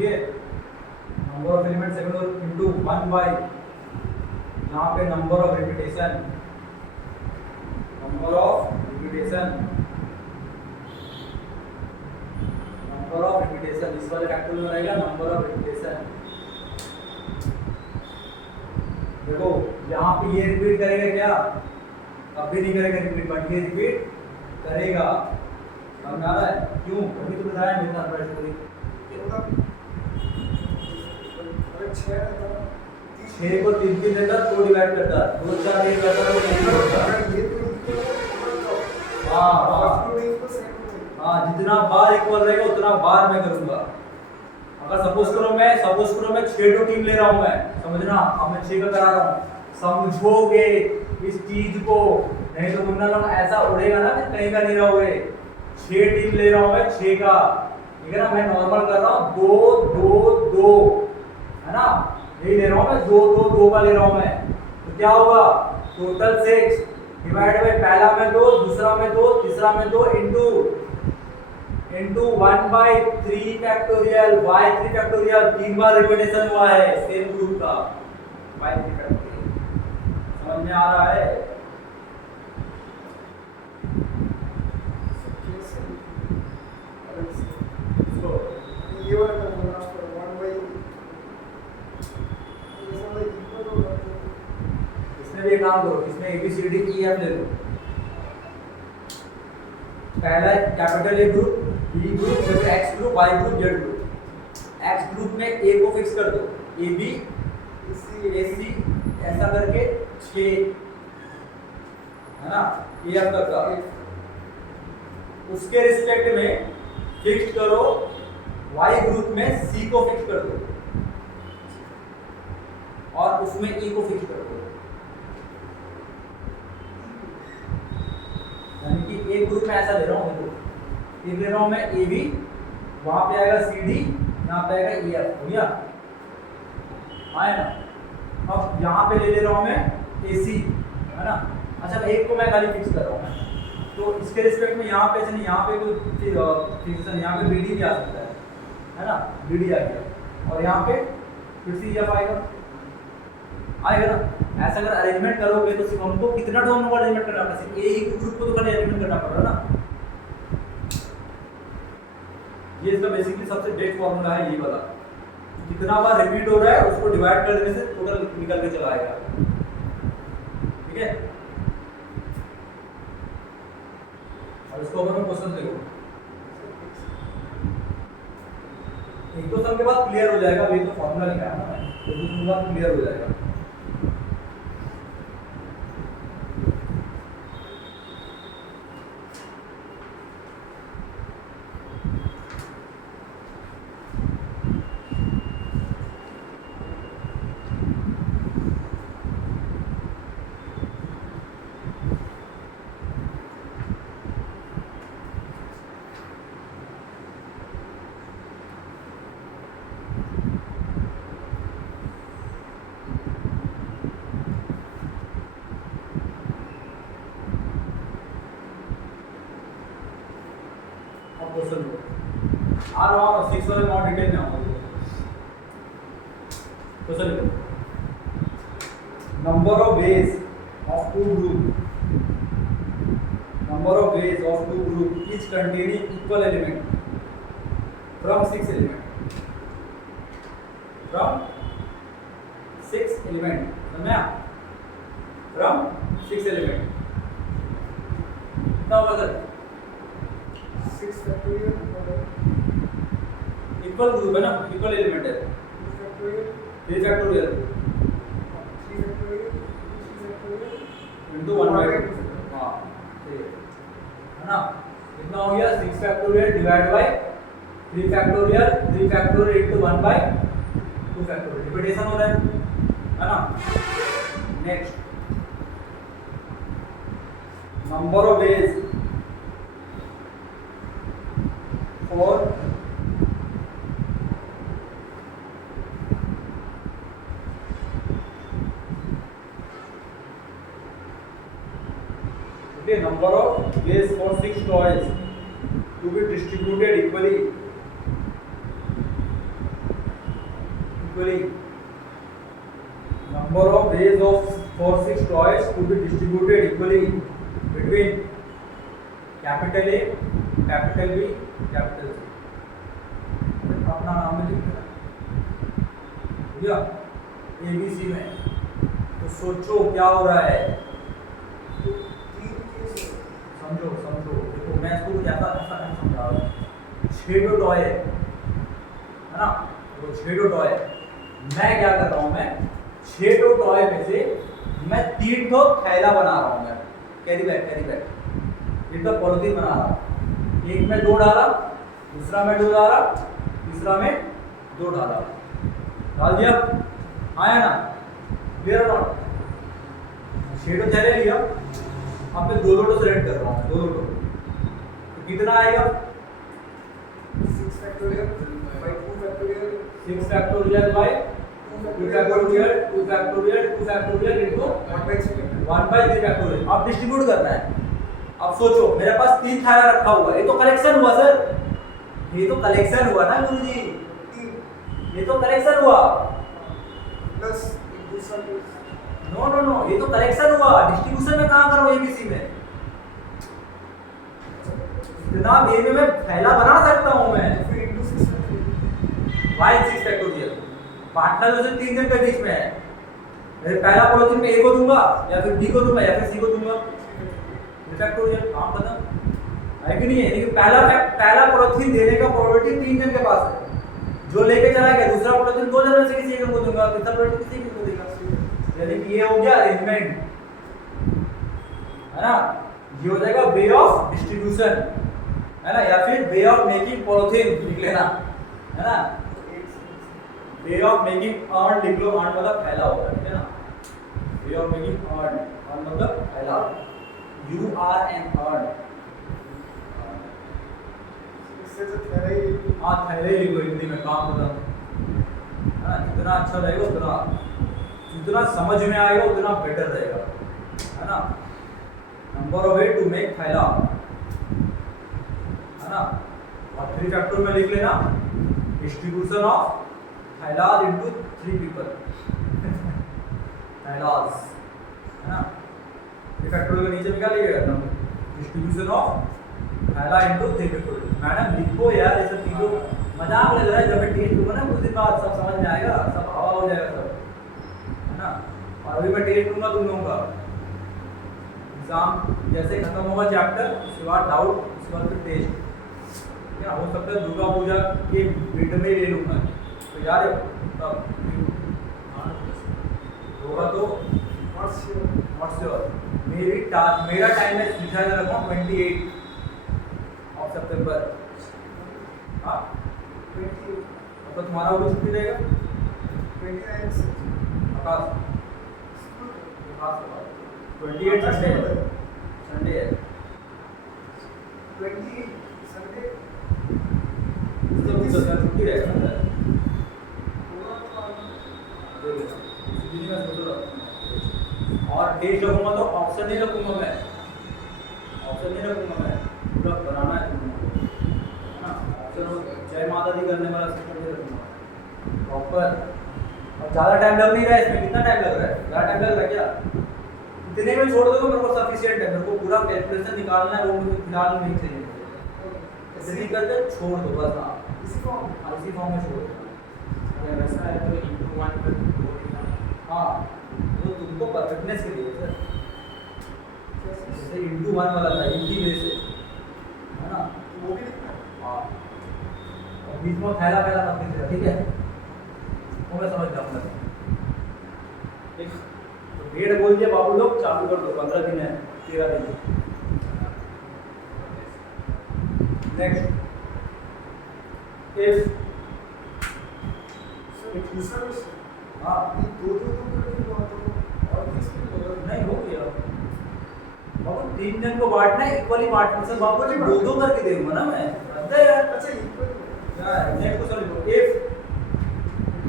ये number of element second group into 1 by, यहाँ पे नंबर ऑफ रिपीटेशन, इस वाले फैक्टर में रहेगा नंबर ऑफ रिपीटेशन। देखो यहाँ पे ये रिपीट करेगा क्या, अब भी नहीं करेगा रिपीट, बट ये रिपीट करेगा। समझ आ रहा है क्यों? अभी तो बताया मेरे साथ बड़ी स्टोरी, 6 को 3 लेता, 2 डिवाइड करता, 2 4 1 करता तो नहीं होता। हाँ, जितना बार इक्वल रहेगा उतना बार मैं करूंगा। अगर सपोज करो मैं 6 तो टीम ले रहा हूं, मैं समझना, अब मैं 6 का करा रहा हूं, समझोगे इस चीज को, नहीं तो मुन्ना लोग ऐसा उड़ेगा ना कि कहीं का नहीं रहोगे। 6 टीम ले रहा हूं मैं 6 का, ठीक है ना, मैं नॉर्मल कर रहा हूं 2 2 2, है ना, यही ले रहा हूं मैं, 2 2 2 का ले रहा हूं मैं, तो क्या होगा टोटल 6 डिवाइड बाय पहला में 2, दूसरा में 2, तीसरा में 2 into 1 by 3 factorial, by 3 factorial, 3 बार रिपीटेशन हुआ है सेम ग्रुप का, बाय 3 फैक्टोरियल। समझ में आ रहा है? ये वाला करना है 1 बाय, इसमें भी एक काम करो, इसमें ABCD EF ले लो, पहला capital A group, B group, फिर X group, Y group, Z group. X group में ए को फिक्स कर दो, ए बी ए सी ऐसा करके 6, है ना, ये अब तक का। उसके रिस्पेक्ट में फिक्स करो वाई ग्रुप में सी को फिक्स कर दो और उसमें ई को फिक्स कर दो, यानी कि एक ग्रुप में ऐसा ले रहा हूँ, देखो एक ले रहा हूँ मैं ए बी, वहां पे आएगा सी डी, यहाँ पे आएगा ई एफ, हो गया आया ना। अब यहाँ पे ले रहा हूँ मैं ए सी, है ना, अच्छा एक को मैं खाली फिक्स कर रहा हूँ, तो इसके रिस्पेक्ट में यहाँ पे ऐसे नहीं, यहाँ पे कोई फिक्सेशन, यहाँ पे बी डी भी आ सकता है ना, बी डी आ गया, और यहाँ पे फिर से EF आएगा आएगा ना। ऐसा अगर अरेंजमेंट करोगे तो सिर्फ हमको कितना टर्म को अरेंजमेंट करना पड़ेगा, सिर्फ एक ग्रुप को तो खाली अरेंजमेंट करना पड़ रहा है ना। ये इसका बेसिकली सबसे बेस्ट फॉर्मूला है ये वाला, कितना बार रिपीट हो रहा है उसको डिवाइड कर देने से टोटल निकल के चला आएगा। ठीक है, और इसको अपन क्वेश्चन देखो, एक दो सम के बाद क्लियर हो जाएगा। अभी तो फॉर्मूला निकाला ना मैंने, तो दो सम के बाद क्लियर हो जाएगा। क्वेश्चन आ रहा हूँ 6 वाले में और डिटेल में आऊंगा। क्वेश्चन देखो, number of ways of two group, number of ways of two group each containing equal element from 6 element, from 6 element, समझा? फ्रॉम 6 एलिमेंट कितना होगा सर? 6 factorial इक्वल ग्रुप है ना, इक्वल एलिमेंट है। 3 फैक्टोरियल इनटू 1 बाय 2। हां ठीक है ना, कितना हो गया? 6 factorial divide by 3 factorial, 3 factorial into 1 by 2 factorial. Repetition हो रहा है ना। नेक्स्ट, नंबर ऑफ वेज और okay, number of ways for 6 toys to be distributed equally number of ways of for 6 toys to be distributed equally between capital A, capital B, capital से अपना नाम में लिख देना, भैया ABC में। तो सोचो क्या हो रहा है, समझो समझो। देखो मैं इसको ऐसा ऐसा नहीं समझा रहा हूँ। 6 टॉय है ना, वो 6 टॉय है। मैं क्या कर रहा हूँ, मैं 6 टॉय में से मैं 3 थैला बना रहा हूँ, मैं कैरी बैग 3 पॉलिथीन बना रहा हूँ। एक में 2 डाला, दूसरा में 2 डाला, तीसरा में 2 डाला, डाल दिया, आया ना? Clear not? 6 थैले लिया, अब मैं 2 सेलेक्ट कर रहा हूँ, 2 तो कितना आएगा? 6 factorial by 2 factorial 6 factorial by 2 factorial 2 factorial 2 factorial into 1 by 3 factorial. अब डिस्ट्रीब्यूट करना है। अब सोचो मेरे पास 3 थैला रखा हुआ है, ये तो कलेक्शन हुआ सर, ये तो कलेक्शन हुआ ना गुरुजी, ये तो कलेक्शन हुआ प्लस दूसरा नो नो नो, ये तो कलेक्शन हुआ। डिस्ट्रीब्यूशन में कहाँ करो? ABC में। इतना वे में मैं थैला बना सकता हूँ मैं, फिर इनटू 6 factorial y 6 फैक्टोरियल। बांटना जो 3 दिन के बीच में है, मैं पहला पॉलिथीन में A को दूंगा, या फिर B को दूंगा, या फिर C को दूंगा, फैक्टोरियल। काम खत्म है कि नहीं है? लेकिन पहला पॉलिथीन देने का प्रोबेबिलिटी 3 जन के पास है, जो लेके चला गया। दूसरा पॉलिथीन 2 जन में से किसी एक को दूंगा, तीसरा पॉलिथीन किसी को देगा। यानी कि ये हो गया अरेंजमेंट, है ना? ये हो जाएगा वे ऑफ डिस्ट्रीब्यूशन, है ना? या फिर वे ऑफ मेकिंग पॉलिथीन लिख लेना, है ना? वे ऑफ मेकिंग अर्न लिख लो, अर्न मतलब फैला होगा, ठीक है ना? Way of making earn, earn मतलब फैला, URN अर्न। इससे तो थैला ही हाँ थैले लिख लो हिंदी में, काम खत्म, है ना? जितना अच्छा रहेगा उतना, जितना समझ में आएगा उतना बेटर रहेगा, है ना? Number of way to make thaila, है ना? और 3 फैक्टर में लिख लेना डिस्ट्रीब्यूशन ऑफ थैलास इनटू 3 पीपल थैलास है ना। ये फैक्टोरियल के नीचे में क्या लिखेगा ना, डिस्ट्रीब्यूशन ऑफ थैला इनटू 3 पीपल। मैडम लिखो यार, ये सब चीजों मजाक लग रहा है, जब मैं टेस्ट लूंगा ना कुछ दिन बाद सब समझ में आएगा, सब हवा हो जाएगा सब, है ना। और अभी मैं टेस्ट लूंगा तुम लोगों का, एग्जाम जैसे खत्म होगा चैप्टर उसके बाद डाउट, उसके बाद फिर टेस्ट, क्या हो सकता है दुर्गा पूजा के मिड में ले लूँगा, तो यार तब होगा तो नॉट श्योर। मेरा टाइम है डिसाइड रखा 28 ऑफ सितंबर। हाँ 20 तो तुम्हारा वो छुट्टी रहेगा 29 आकाश, आकाश 28 संडे है, संडे है 20 संडे छुट्टी रहेगा ना और टेस्ट रखूंगा तो ऑप्शन नहीं रखूंगा मैं, ऑप्शन नहीं रखूंगा मैं, पूरा बनाना है तुमको, है ना। ऑप्शन जय माता दी करने वाला सिस्टम नहीं रखूंगा प्रॉपर। और ज़्यादा टाइम लग नहीं रहा है इसमें, कितना टाइम लग रहा है, ज़्यादा टाइम लग रहा है क्या, इतने में छोड़ दो तो मेरे को सफिशिएंट है, मेरे को पूरा कैलकुलेशन निकालना है, वो मुझे फिलहाल नहीं चाहिए, ऐसे नहीं करते छोड़ दो बस। हाँ इसी फॉर्म में छोड़ दो। अगर वैसा है तो इंटू 1 पर 2 लिखना। हाँ वो तुमको परफेक्टनेस के लिए सर, जैसे इंटू 1 वाला था इनकी वजह से, है ना। वो भी लिखना है। हाँ और बीच में फैला फैला मत कीजिएगा, ठीक है, वो मैं समझ जाऊँगा। ठीक तो डेढ़ बोल दिया बाबू लोग, चालू कर दो, 15 दिन है, 13 दिन। नेक्स्ट इफ सर दूसरा क्वेश्चन, हाँ ये दो करके हुआ तो और किस में होगा? नहीं हो गया बाबू, 3 जन को बांटना है इक्वली बांटना से बाबू जी, 2-2 करके दूंगा ना मैं, पता है यार। अच्छा इक्वल यार नेक्स्ट क्वेश्चन लिखो, if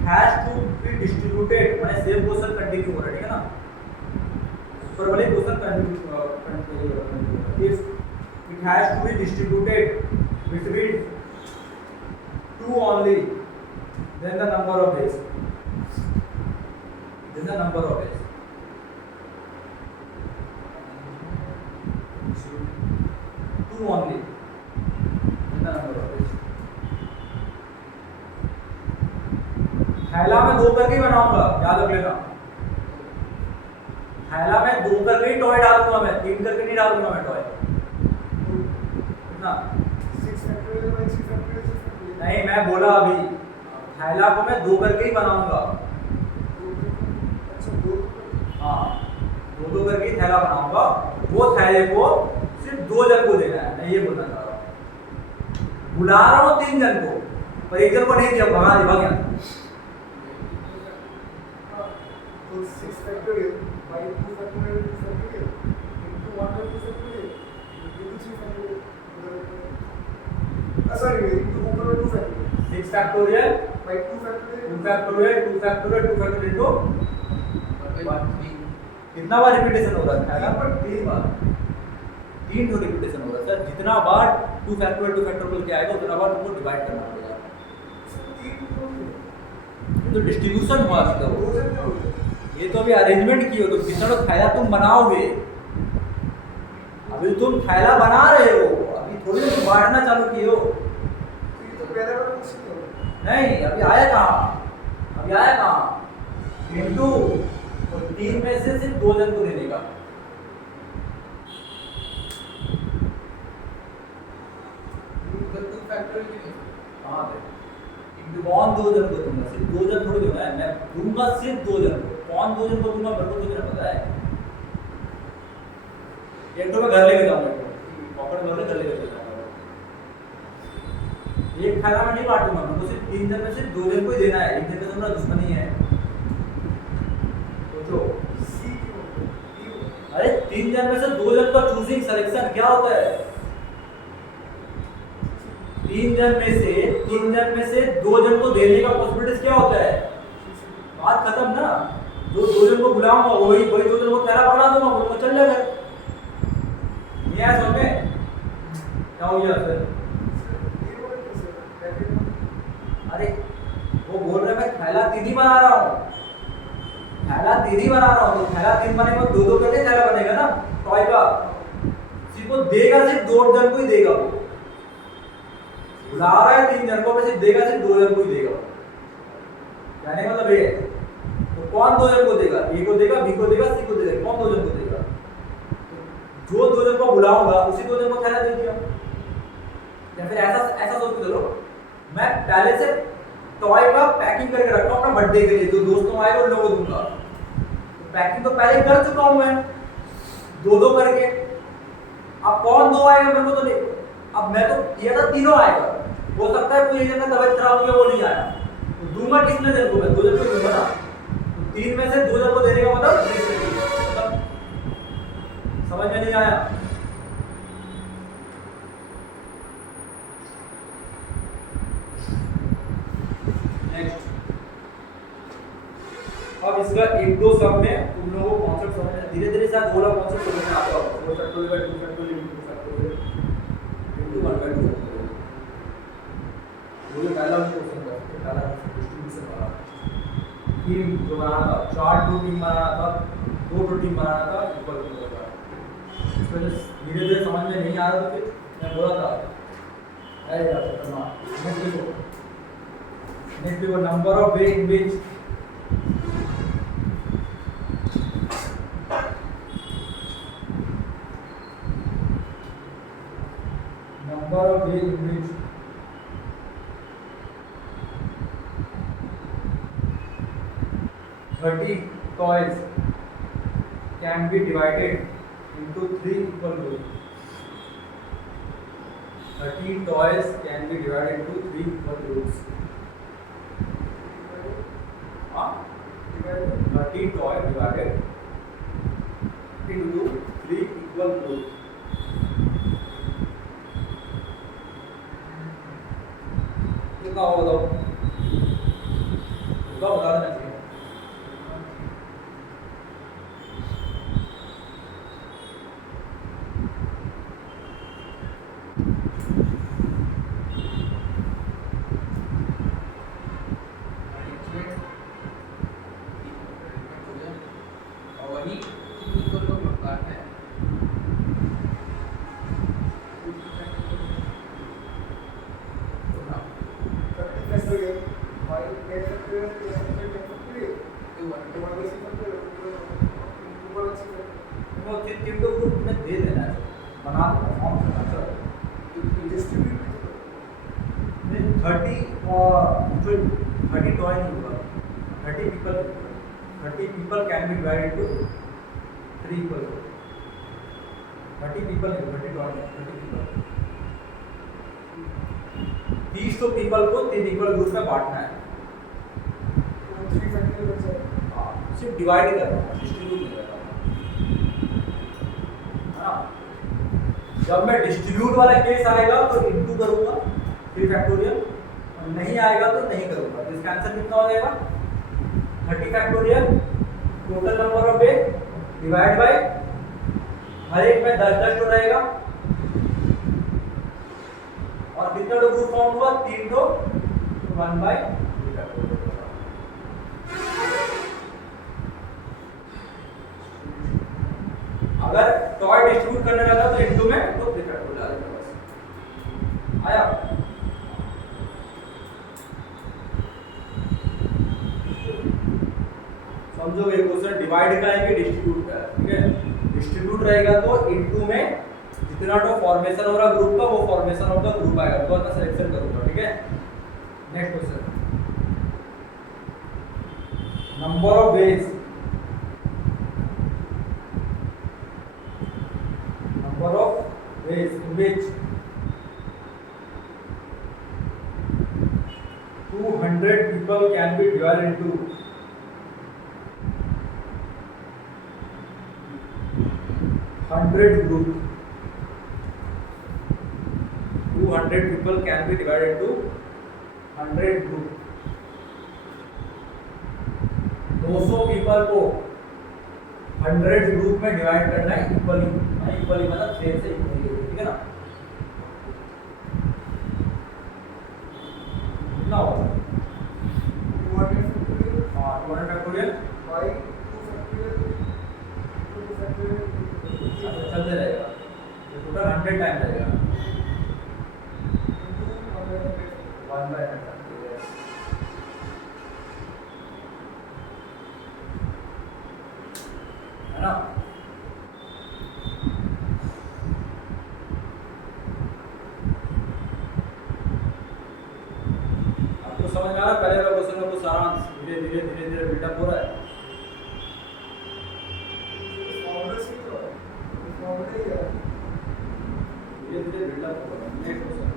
has to be distributed, माने सेम क्वेश्चन कंटिन्यू हो रहा है, ठीक है ना, ऊपर वाले question continue. If it has to be distributed between 2 only, then the number of days, then the number of days, 2 only, then the number of days। थैला में 2 करके ही बनाऊंगा, याद रख लेना, थैला में 2 करके ही टॉय डालूंगा मैं, 3 करके नहीं डालूंगा मैं टॉय, कितना 6 फैक्टोरियल बाय 6 फैक्टोरियल 6 फैक्टोरियल। नहीं, मैं बोला अभी थैला को मैं 2 करके ही बनाऊंगा। अच्छा 2 हाँ 2-2 करके ही थैला बनाऊंगा, वो थैले को सिर्फ 2 जन को देना है, मैं ये बोलना चाह रहा हूँ। बुला रहा हूँ 3 जन को, पर 1 जन को नहीं दिया, भगा दे भाग। तो 6 factorial by 2 factorial 2 factorial into 1 by 2 factorial into 3 factorial, sorry into ऊपर में 2 factorial 6 factorial by 2 factorial 2 factorial 2 factorial 2 factorial into कितना बार रिपीटेशन हो रहा है थैला पर, 3 बार, 3 तो रिपीटेशन हो रहा है सर। जितना बार 2 फैक्टोरियल के आएगा उतना बार तुमको डिवाइड करना पड़ेगा, 3 ये तो डिस्ट्रीब्यूशन हुआ इसका। 2 जन में हो गया। ये तो अभी अरेंजमेंट की हो, तो कितना तो थैला तुम बनाओगे, अभी तुम थैला बना रहे हो, अभी थोड़ी तुम बांटना चालू किए हो। तो ये तो पहले वाला क्वेश्चन था। नहीं अभी आया कहाँ, अभी आया कहाँ, इंटू और 3 में से सिर्फ 2 जन को देने का। तो 2 फैक्टोरियल के लिए हाँ इंटू कौन 2 जन को दूंगा, सिर्फ 2 जन थोड़ी दूंगा, मैं दूंगा सिर्फ 2 जन को, कौन 2 जन को दूंगा मेरे को तो नहीं पता है। एक तो मैं घर लेके जाऊंगा, पॉकेट भर के घर लेके चला जाऊंगा, एक थैला में नहीं बांटूंगा, मेरे को सिर्फ 3 जन में सिर्फ 2 जन को ही देना है, एक जन का तो मेरा दुश्मनी है। सोचो सी क्यों? अरे 3 जन में से 2 जन का चूजिंग सिलेक्शन क्या होता है, 3 जन में से 2 जन को देने का पॉसिबिलिटीज क्या होता है, बात खत्म ना। जो 2 जन को बुलाऊंगा वही 2 जन को थैला पकड़ा दूंगा, वो चल जाएगा। ये है समझ में क्या हो गया सर? अरे वो बोल रहा है मैं थैला बना रहा हूँ, थैला 3 ही बना रहा हूँ, तो थैला 3 बनेगा 2-2 करके थैला बनेगा ना टॉय का। सिर्फ वो देगा, सिर्फ 2 जन को ही देगा, वो बुला रहा है 3 जन को, मैं सिर्फ देगा, सिर्फ 2 जन को ही देगा। कहने का मतलब ये है, तो कौन 2 जन को देगा? ए को देगा, बी को देगा, सी को देगा, कौन 2 जन को देगा? जो 2 जन को बुलाऊंगा उसी 2 जन को थैला दे दिया। या फिर ऐसा ऐसा सोच के चलो, मैं पहले से टॉय का पैकिंग करके रखा हूं अपना बर्थडे के लिए, जो दोस्तों आएगा उन लोगों को दूंगा, तो पैकिंग तो पहले कर चुका हूं मैं 2-2 करके। अब कौन 2 आएगा मेरे को तो नहीं, अब मैं तो किया था 3 आएगा, हो सकता है कोई एक जन का तबीयत खराब हो गया, वो नहीं आया, तो दूंगा कितने जन को? मैं 2 जन को दूंगा ना, तो 3 में से 2 जन को देने का मतलब समझ में नहीं आया? नेक्स्ट, अब इसका 1-2 सब में तुम लोगों को कॉन्सेप्ट समझ में धीरे धीरे शायद बोला कॉन्सेप्ट समझ में आता होगा। 4 factorial 2 factorial into factorial into 1/2 factorial, वो पहला क्वेश्चन था, पहला डिस्ट्रीब्यूशन वाला टीम जो बनाना था, 4 टू टीम बनाना था, 2 टू टीम बनाना था, इक्वल टू था। इसको धीरे धीरे समझ में नहीं आ रहा, तो फिर मैं बोला था अरे यार करना। नेक्स्ट देखो, number of way in which number of ways in which toys can be divided into 3 equal groups. 30 toys can be divided into 3 equal groups. 30 toys divided into 3 equal groups. कितना होगा बताओ? बता देना चाहिए। People can be divided into 3 equal groups. 30 people, 30 people. 30 तो people को 3 equal groups में बांटना है। सिर्फ डिवाइड ही करना है, डिस्ट्रीब्यूट नहीं करना है ना। जब मैं डिस्ट्रीब्यूट वाला केस आएगा तो इनटू करूंगा 3 फैक्टोरियल, और नहीं आएगा तो नहीं करूंगा। तो इसका आंसर कितना हो जाएगा? 30 factorial total number of way divide by हर एक में 10-10 तो रहेगा, और कितना तो ग्रुप फॉर्म हुआ? 3 तो 1/2। अगर टॉय डिस्ट्रीब्यूट करने लगा तो इनटू में तो 3 फैक्टोरियल आ जाएगा। बस आया? समझो ये क्वेश्चन डिवाइड का है कि डिस्ट्रीब्यूट का है, ठीक है। डिस्ट्रीब्यूट रहेगा तो इनटू में जितना तो फॉर्मेशन हो रहा ग्रुप का, वो फॉर्मेशन ऑफ द ग्रुप आएगा, तो मैं सिलेक्शन करूंगा, ठीक है। Next question, number of veg in which 200 people can be divided into 100 groups. 200 people can be divided into 100 groups. 200 people को 100 ग्रुप में डिवाइड करना है इक्वली, इक्वली मतलब 6 से इक्वली, ठीक है ना। कितना होगा? 200 100 टाइम जाएगा, into 1/100 है ना। आपको समझ में आ रहा है पहले वाला क्वेश्चन का कुछ सारांश धीरे धीरे धीरे धीरे बिल्डअप हो रहा है। फॉर्मूला से तो फॉर्मूला ही है। धीरे धीरे बिल्डअप हो रहा है। Next question,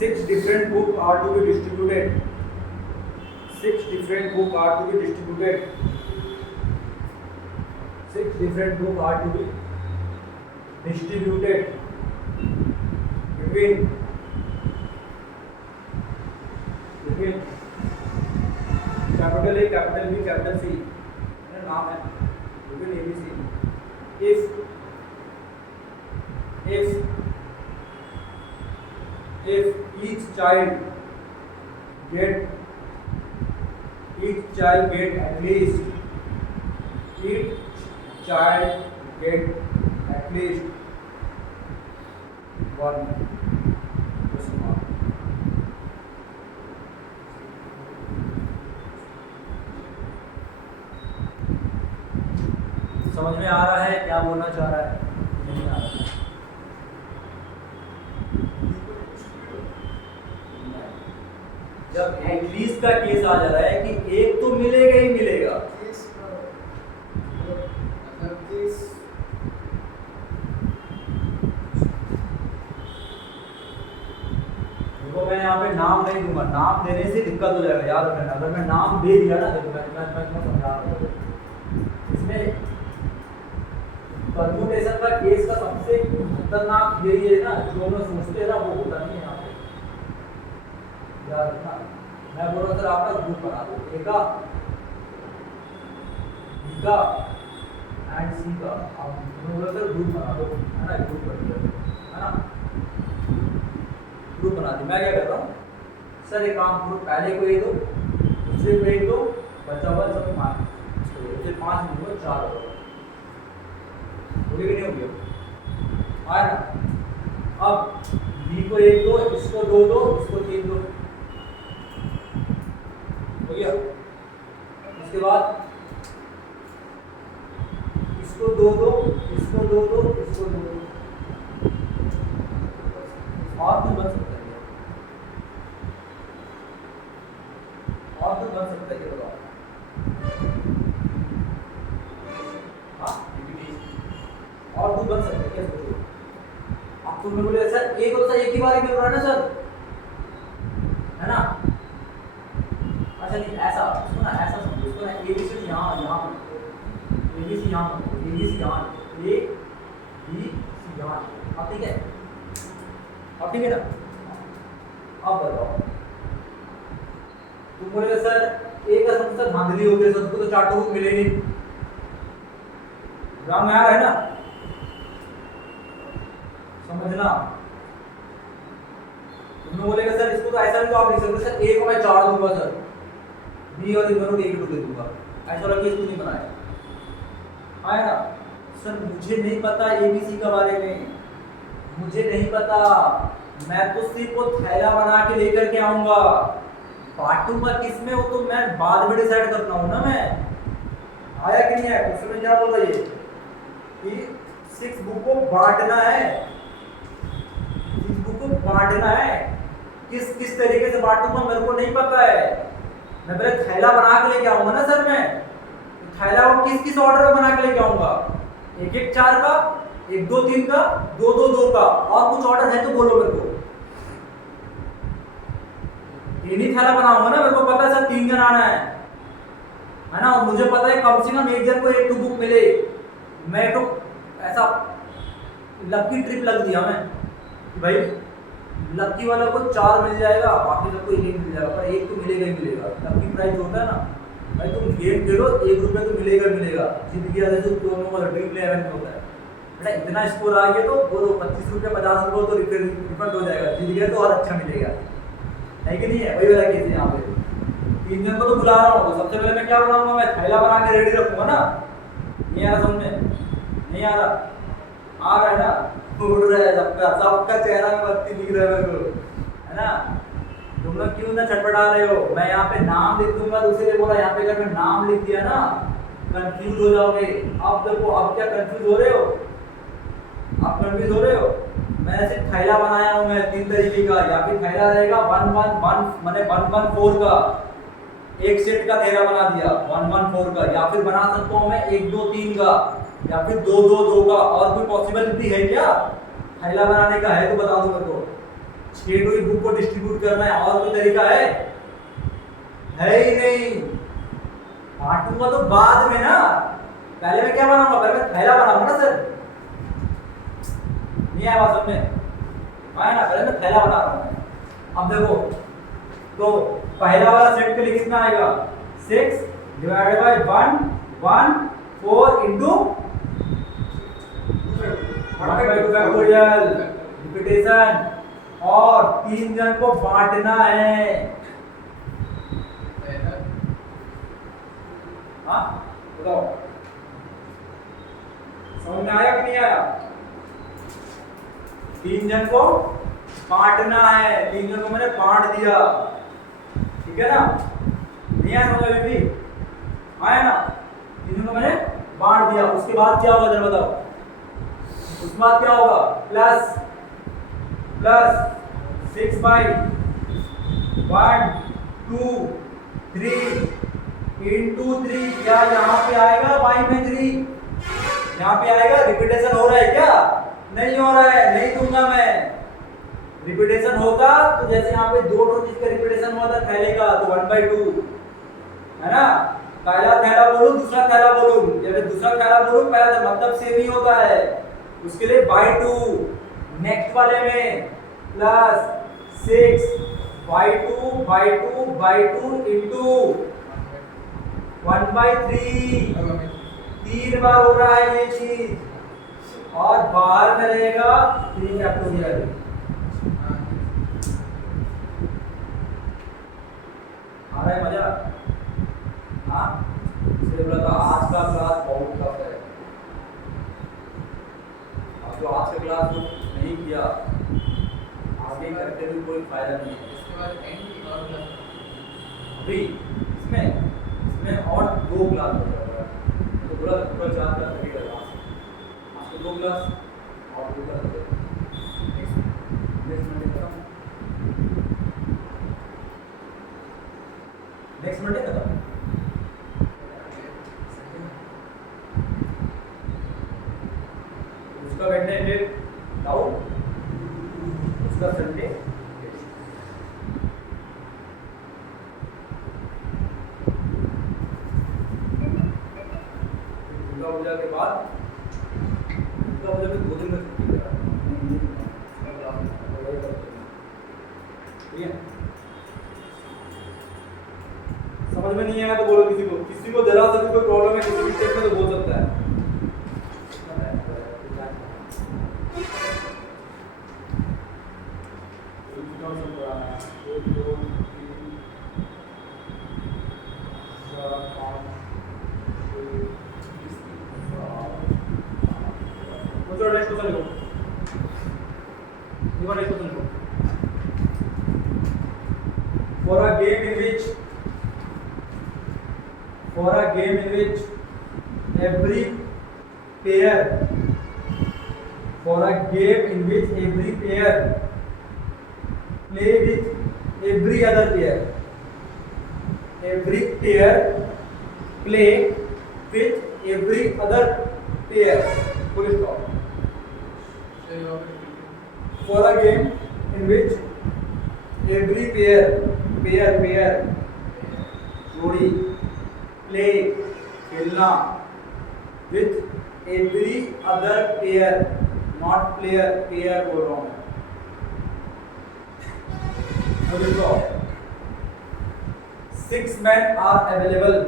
6 different books are to be distributed. 6 different books are to be distributed. 6 different books are to be distributed between capital A, capital B, capital C. मेरा नाम है between A, B, C. If each child get at least one question mark. समझ में आ रहा है क्या बोलना चाह रहा है? नहीं आ रहा है। जब एटलीस्ट का केस आ जा रहा है कि एक तो मिलेगा ही मिलेगा, केस का मतलब केस देखो मैं यहाँ पे नाम नहीं दूंगा, नाम देने से दिक्कत हो जाएगा, याद रखना। अगर मैं नाम दे दिया ना, देखो मैं समझा रहा हूँ, इसमें परम्यूटेशन का केस का सबसे खतरनाक यही है ना, जो हम लोग सोचते हैं ना वो होता नहीं है यहाँ पे, याद रखना। मैं बोल रहा सर आपका ग्रुप बना दो, ए का बी का एंड सी का, आप बोल रहे सर ग्रुप बना दो, है ना, ग्रुप बन गया, है ना, ग्रुप बना दी। मैं क्या कर रहा हूँ सर, एक काम करो, पहले को एक दो, दूसरे को एक दो, बचा हुआ सब 5, फिर 5 दूंगा 4 होगा, हो गया कि नहीं हो गया? आया ना। अब बी को 1 दो, इसको 2 दो, इसको 3 दो, हो गया। उसके बाद इसको 2 दो, इसको 2 दो, इसको 2 दो, और तो बन सकता है, और तो बन सकता है, बताओ। हाँ और तो बन सकता है क्या? सोचो अब तुमने बोले सर एक और एक ही बार मिल रहा है ना सर, है ना। अच्छा नहीं ऐसा इसको ना, ऐसा समझो इसको ना, ए बी सी यहाँ यहाँ ए बी सी यहाँ, ए बी सी यहाँ, ए बी सी यहाँ, अब ठीक है, अब ठीक है ना। अब बताओ, तुम बोले सर ए का सबसे धांधली हो गई, सबको तो 4 टूक मिले नहीं, ग्राम में आ रहा है ना, समझना। तुमने बोलेगा सर इसको तो ऐसा भी तो आप लिख सकते सर, ए को मैं 4 दूंगा सर, बी और इन दोनों को 1 टूक दे दूंगा, ऐसा वाला केस नहीं बनाया, आया ना। सर मुझे नहीं पता एबीसी के बारे में, मुझे नहीं पता, मैं तो सिर्फ वो थैला बना के लेकर के आऊंगा, बांटूंगा किस में वो तो मैं बाद में डिसाइड करता हूँ ना। मैं आया कि नहीं आया, उसमें क्या बोल रही है कि 6 बुक को बांटना है, 6 बुक को बांटना है, किस तरीके से बांटूंगा मेरे को नहीं पता है, मैं पहले थैला बना के लेके आऊंगा ना सर। मैं थैला को किस ऑर्डर में बना के लेके आऊंगा, 1-1 4 का, 1-2 3 का, 2-2 2 का, और कुछ ऑर्डर है तो बोलो मेरे को। तीन ही थैला बनाऊंगा ना, मेरे को पता है सर 3 जन आना है ना, और मुझे पता है कम से कम एक जन को 1-2 बुक मिले। मैं तो ऐसा लकी ट्रिप लग दिया मैं कि भाई लकी वाला को 4 मिल जाएगा, बाकी सबको 1 मिल जाएगा, पर 1 तो मिलेगा ही मिलेगा। लकी प्राइस होता है ना भाई, तुम गेम खेलो 1 रुपये तो मिलेगा मिलेगा, जीत गया जैसे दोनों का ड्रीम 11 में होता है बेटा, इतना स्कोर आ गया तो बोलो 25 रुपये 50 रुपये तो रिफंड हो जाएगा, जीत गया तो और अच्छा मिलेगा, है कि नहीं है। वही वाला केस है यहाँ पे, 3 जन को तो बुला रहा हूँ, तो सबसे पहले मैं क्या बनाऊंगा, मैं थैला बना के रेडी रखूंगा ना। नहीं आ रहा समझ में, नहीं आ रहा, आ रहा है ना, उड़ रहा है सबका, सबका चेहरा में बत्ती दिख रहा है मेरे को, है ना। तुम लोग क्यों ना छटपटा रहे हो? मैं यहाँ पे नाम लिख दूंगा, दूसरे बोला यहाँ पे अगर मैं नाम लिख दिया ना कंफ्यूज हो जाओगे। अब देखो, अब क्या कंफ्यूज हो रहे हो? आप कंफ्यूज हो रहे हो? मैं सिर्फ थैला बनाया हूँ मैं 3 तरीके का, या फिर थैला रहेगा 111 माने 114 का, एक सेट का थैला बना दिया 114 का, या फिर बना सकता हूँ मैं 1 2 3 का, या फिर 2 2 2 का। और कोई पॉसिबिलिटी है क्या थैला बनाने का? है तो बता दो मेरे को। 6 टू बुक को डिस्ट्रीब्यूट करना है, और कोई तरीका है ही नहीं। बांटूंगा तो बाद में ना, पहले मैं क्या बनाऊंगा? पहले मैं थैला बनाऊंगा ना सर। नहीं आया बात समझ में? आया ना, पहले मैं थैला बना रहा हूँ। अब देखो, तो पहला वाला सेट के लिए कितना आएगा? 6 divided by 1 1 4 into 1/2 factorial repetition, और 3 जन को बांटना है। हाँ बताओ, समझ में आया कि नहीं आया? 3 जन को बांटना है, 3 जन को मैंने बांट दिया, ठीक है ना? नहीं आया समझ में? भी आया ना? 3 जन को मैंने बांट दिया। उसके बाद क्या होगा जरा बताओ? उसके बाद क्या होगा? प्लस 6 बाई 1 2 3 इंटू 3, क्या यहाँ पे आएगा बाई में 3? यहाँ पे आएगा। रिपीटेशन हो रहा है क्या? नहीं हो रहा है, नहीं दूंगा मैं। रिपीटेशन होगा तो जैसे यहाँ पे 2 चीज का रिपीटेशन हुआ था थैले का, तो 1/2 है ना। पहला थैला बोलूं, दूसरा थैला बोलूं, या फिर दूसरा थैला बोलूं, पहला तो मतलब सेम ही होता है। उसके लिए /2, नेक्स्ट वाले में प्लस 6/2 इंटू 1/3, 3 बार हो रहा है ये चीज, और बाहर में रहेगा 3 फैक्टोरियल। आ रहा है मजा? हाँ, इसलिए बोला था आज का क्लास बहुत टफ है। अब जो आज का क्लास जो नहीं किया, आगे करके भी कोई फायदा नहीं है। इसके बाद एंड और क्लास अभी इसमें और 2 क्लास हो जाएगा, तो पूरा 4 क्लास लगेगा क्लास। आज तो 2 क्लास और 2 क्लास नेक्स्ट मंडे खत्म। उसका वेडनेसडे डाउन, उसका संडे दुर्गा पूजा के बाद, दुर्गा पूजा के 2 दिन में छुट्टी है। ठीक है, समझ में नहीं आया तो बोलो किसी को जरा सा भी कोई प्रॉब्लम है किसी भी स्टेप में तो बोल सकता है। नेक्स्ट क्वेश्चन लिखो, नेक्स्ट क्वेश्चन लिखो। For a game in which every player play with every other player, full stop. For a game in which every pair जोड़ी play खेलना with every other pair, not player, pair बोल रहा हूँ मैं। तो देखो 6 men are available,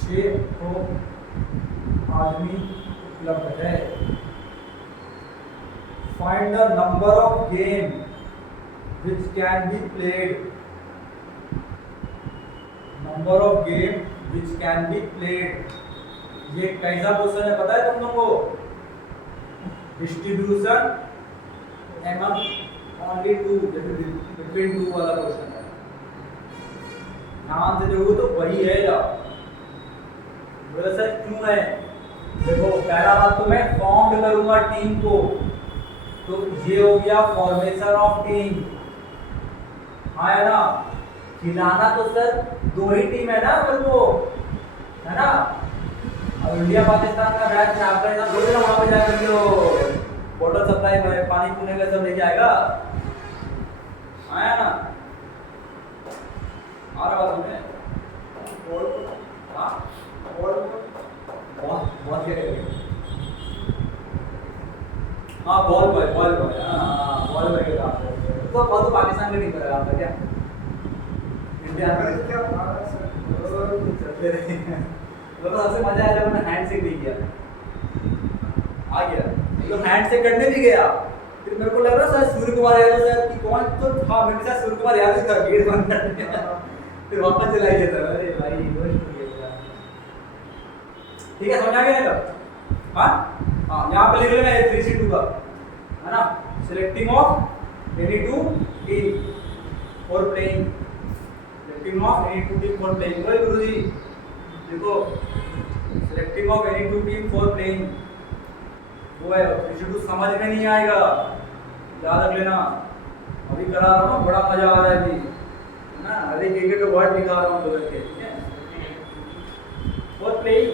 6 आदमी उपलब्ध है। Find the number of game which can be played. Number of game which can be played. ये कैसा क्वेश्चन है पता है तुम लोगों को? Distribution among only two, between two वाला क्वेश्चन है। ध्यान से देखो तो वही है या बोले सर क्यों है? देखो पहला बात तो मैं फॉर्म करूंगा टीम को, तो ये हो गया फॉर्मेशन ऑफ टीम। हाँ है ना, खिलाना तो सर दो ही टीम है ना मेरे को, है ना। अब इंडिया पाकिस्तान का मैच है, आपका इतना थोड़ी ना वहां पे जाकर के वाटर सप्लाई में पानी पीने का सब लेके आएगा, आया ना। आ रहा बात में हाँ बहुत क्या करेंगे, हाँ बॉल बॉय हाँ बॉल बॉय के काम है। तो बहुत पाकिस्तान में नहीं करेगा आपका क्या, इंडिया में क्या हमारा सर चलते रहे। तो सबसे मजा आया जब मैंने हैंड शेक भी किया, आ गया तो हैंड शेक करने भी गया, फिर मेरे को लग रहा सर सूर्य कुमार यादव सर कि कौन, तो हाँ मेरे साथ सूर्य कुमार यादव था, गेट बंद करने फिर वापस चला गया सर। अरे भाई दोस्त हो गया, ठीक है समझ आ गया ना। हाँ यहाँ पे लिख लेना है 3C2 का, है ना। Selecting of any two team for playing, selecting of any two team for playing. वही गुरुजी देखो, selecting of any two team for playing वो है। 3C2 समझ में नहीं आएगा, याद रख लेना। अभी करा रहा हूँ ना, बड़ा मजा आ रहा है अभी, है ना। अभी क्रिकेट का वर्ड लिखा रहा हूँ तो करके, ठीक है। फॉर प्लेइंग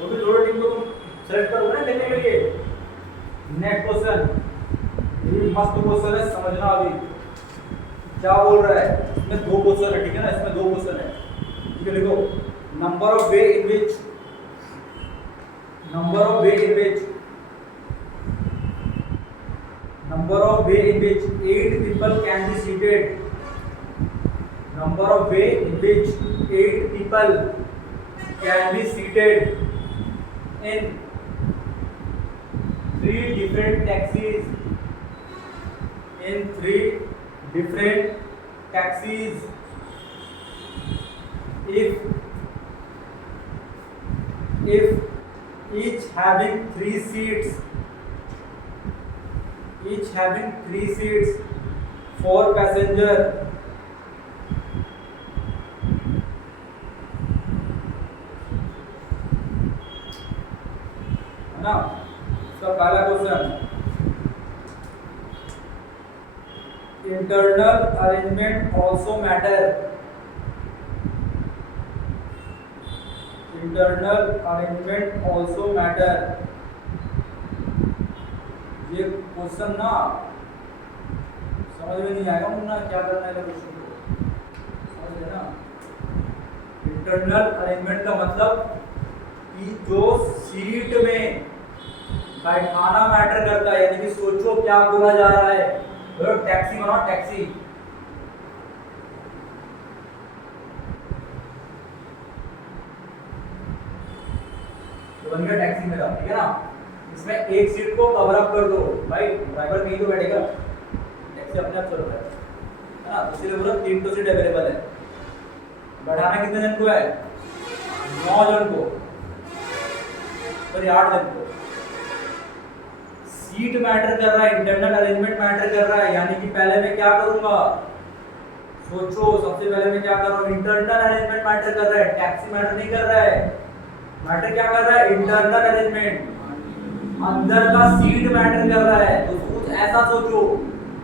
वो भी दोनों टीम को तुम सेलेक्ट करोगे ना खेलने के लिए। नेक्स्ट क्वेश्चन, ये मस्त क्वेश्चन है, समझना अभी क्या बोल रहा है। इसमें दो क्वेश्चन है, ठीक है ना, इसमें दो क्वेश्चन है, ठीक है। लिखो number of way in which 8 people can be seated, number of way in which 8 people can be seated in 3 different taxis, if each having 3 seats, 4 passenger, है ना। इसका पहला question, internal arrangement also matter, ये question ना समझ में नहीं आएगा मुन्ना, क्या करना है क्वेश्चन को, समझ लेना। इंटरनल अरेंजमेंट का मतलब कि जो सीट में बैठाना मैटर करता है, यानी कि सोचो क्या बोला जा रहा है। टैक्सी बनाओ, टैक्सी तो बन गया टैक्सी मेरा, ठीक है ना। इसमें एक सीट को कवर अप कर दो भाई, ड्राइवर कहीं तो बैठेगा, टैक्सी अपने आप चल रहा है ना। इसलिए बोला 3 तो सीट अवेलेबल है। बैठाना कितने जन को है? 9 जन को, सॉरी 8 जन को। सीट मैटर कर रहा है, इंटरनल अरेंजमेंट मैटर कर रहा है, यानी कि पहले मैं क्या करूंगा, सोचो सबसे पहले मैं क्या कर रहा हूँ, इंटरनल अरेंजमेंट मैटर कर रहा है, टैक्सी मैटर नहीं कर रहा है। मैटर क्या कर रहा है? इंटरनल अरेंजमेंट, अंदर का सीट मैटर कर रहा है। तो कुछ ऐसा सोचो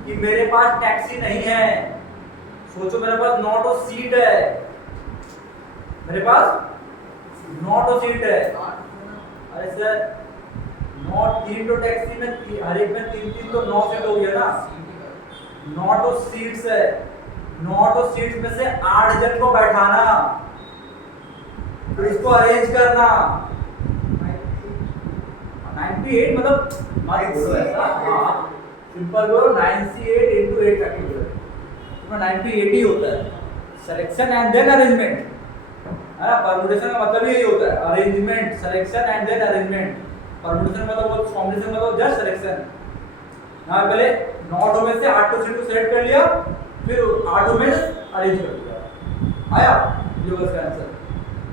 कि मेरे पास टैक्सी नहीं है, सोचो मेरे पास नॉट ऑफ सीट है, मेरे पास नॉट ऑफ सीट है। अरे सर नॉट 3 तो टैक्सी में हर एक में 3 तो 9 सीट हो गया ना। नॉट ऑफ सीट्स है, नॉट ऑफ सीट्स में से 8 जन को बैठाना, तो इसको अरेंज करना। 98 मतलब सिंपल बोलो 98 into 8 फैक्टर बोलो, तो 98 ही होता है। सिलेक्शन एंड देन अरेंजमेंट, है ना। परम्यूटेशन का मतलब यही होता है, arrangement, selection and then arrangement. Permutation मतलब कॉम्बिनेशन मतलब जस्ट सिलेक्शन। यहाँ पहले 9 में से 8 सीट को सेलेक्ट कर लिया, फिर 8 में अरेंज कर दिया, आया ये बस आंसर।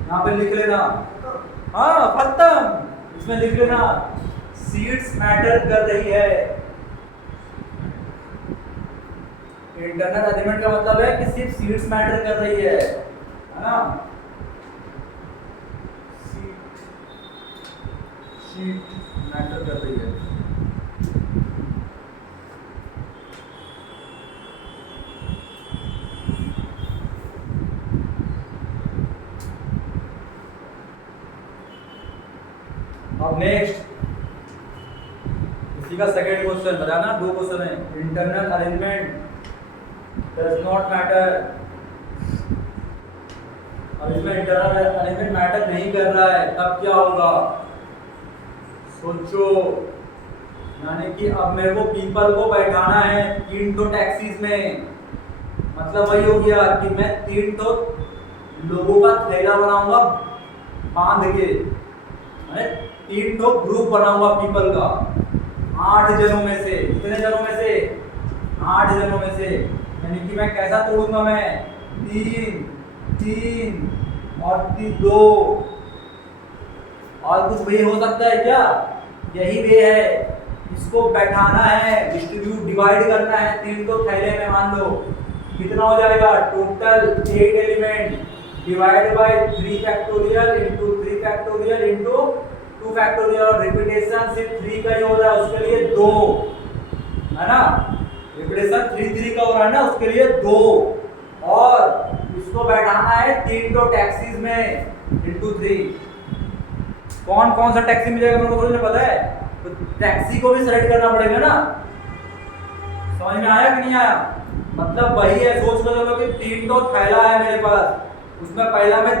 यहाँ पे लिख लेना, हाँ खत्म। इसमें लिख लेना सीट्स मैटर कर रही है। इंटरनल अरेंजमेंट का मतलब है कि सिर्फ सीट्स मैटर कर रही है ना। सीट मैटर कर रही है। अब नेक्स्ट इसी का सेकंड क्वेश्चन बताना, दो क्वेश्चन है। Internal arrangement does not matter. अब इसमें इंटरनल अरेंजमेंट मैटर नहीं कर रहा है, तब क्या होगा सोचो। यानी कि अब मेरे को पीपल को बैठाना है 3 तो टैक्सीज में, मतलब वही हो गया कि मैं 3 तो लोगों का थैला बनाऊंगा बांध के, 3 तो ग्रुप बनाऊंगा पीपल का 8 जनों में से। कितने जनों में से? 8 जनों में से। यानी कि मैं कैसा तोड़ूंगा, मैं 3 3 और 2। और कुछ वे हो सकता है क्या? यही वे है। इसको बैठाना है, डिस्ट्रीब्यूट डिवाइड करना है 3 तो थैले में। मान लो कितना हो जाएगा total 8 element divide by 3 factorial into 3 factorial into 2 factorial. और रिपीटेशन सिर्फ 3 का ही हो रहा है, उसके लिए 2 है ना। रिपीटेशन 3 3 का हो रहा है ना, उसके लिए 2। और इसको बैठाना है 3 तो टैक्सीज में इंटू 3। कौन कौन सा टैक्सी मिलेगा मेरे को थोड़ी ना पता है, तो टैक्सी को भी सेलेक्ट करना पड़ेगा ना। समझ में आया कि नहीं आया? मतलब वही है, सोच कर चलो कि 3 तो थैला है मेरे पास, उसमें पहला में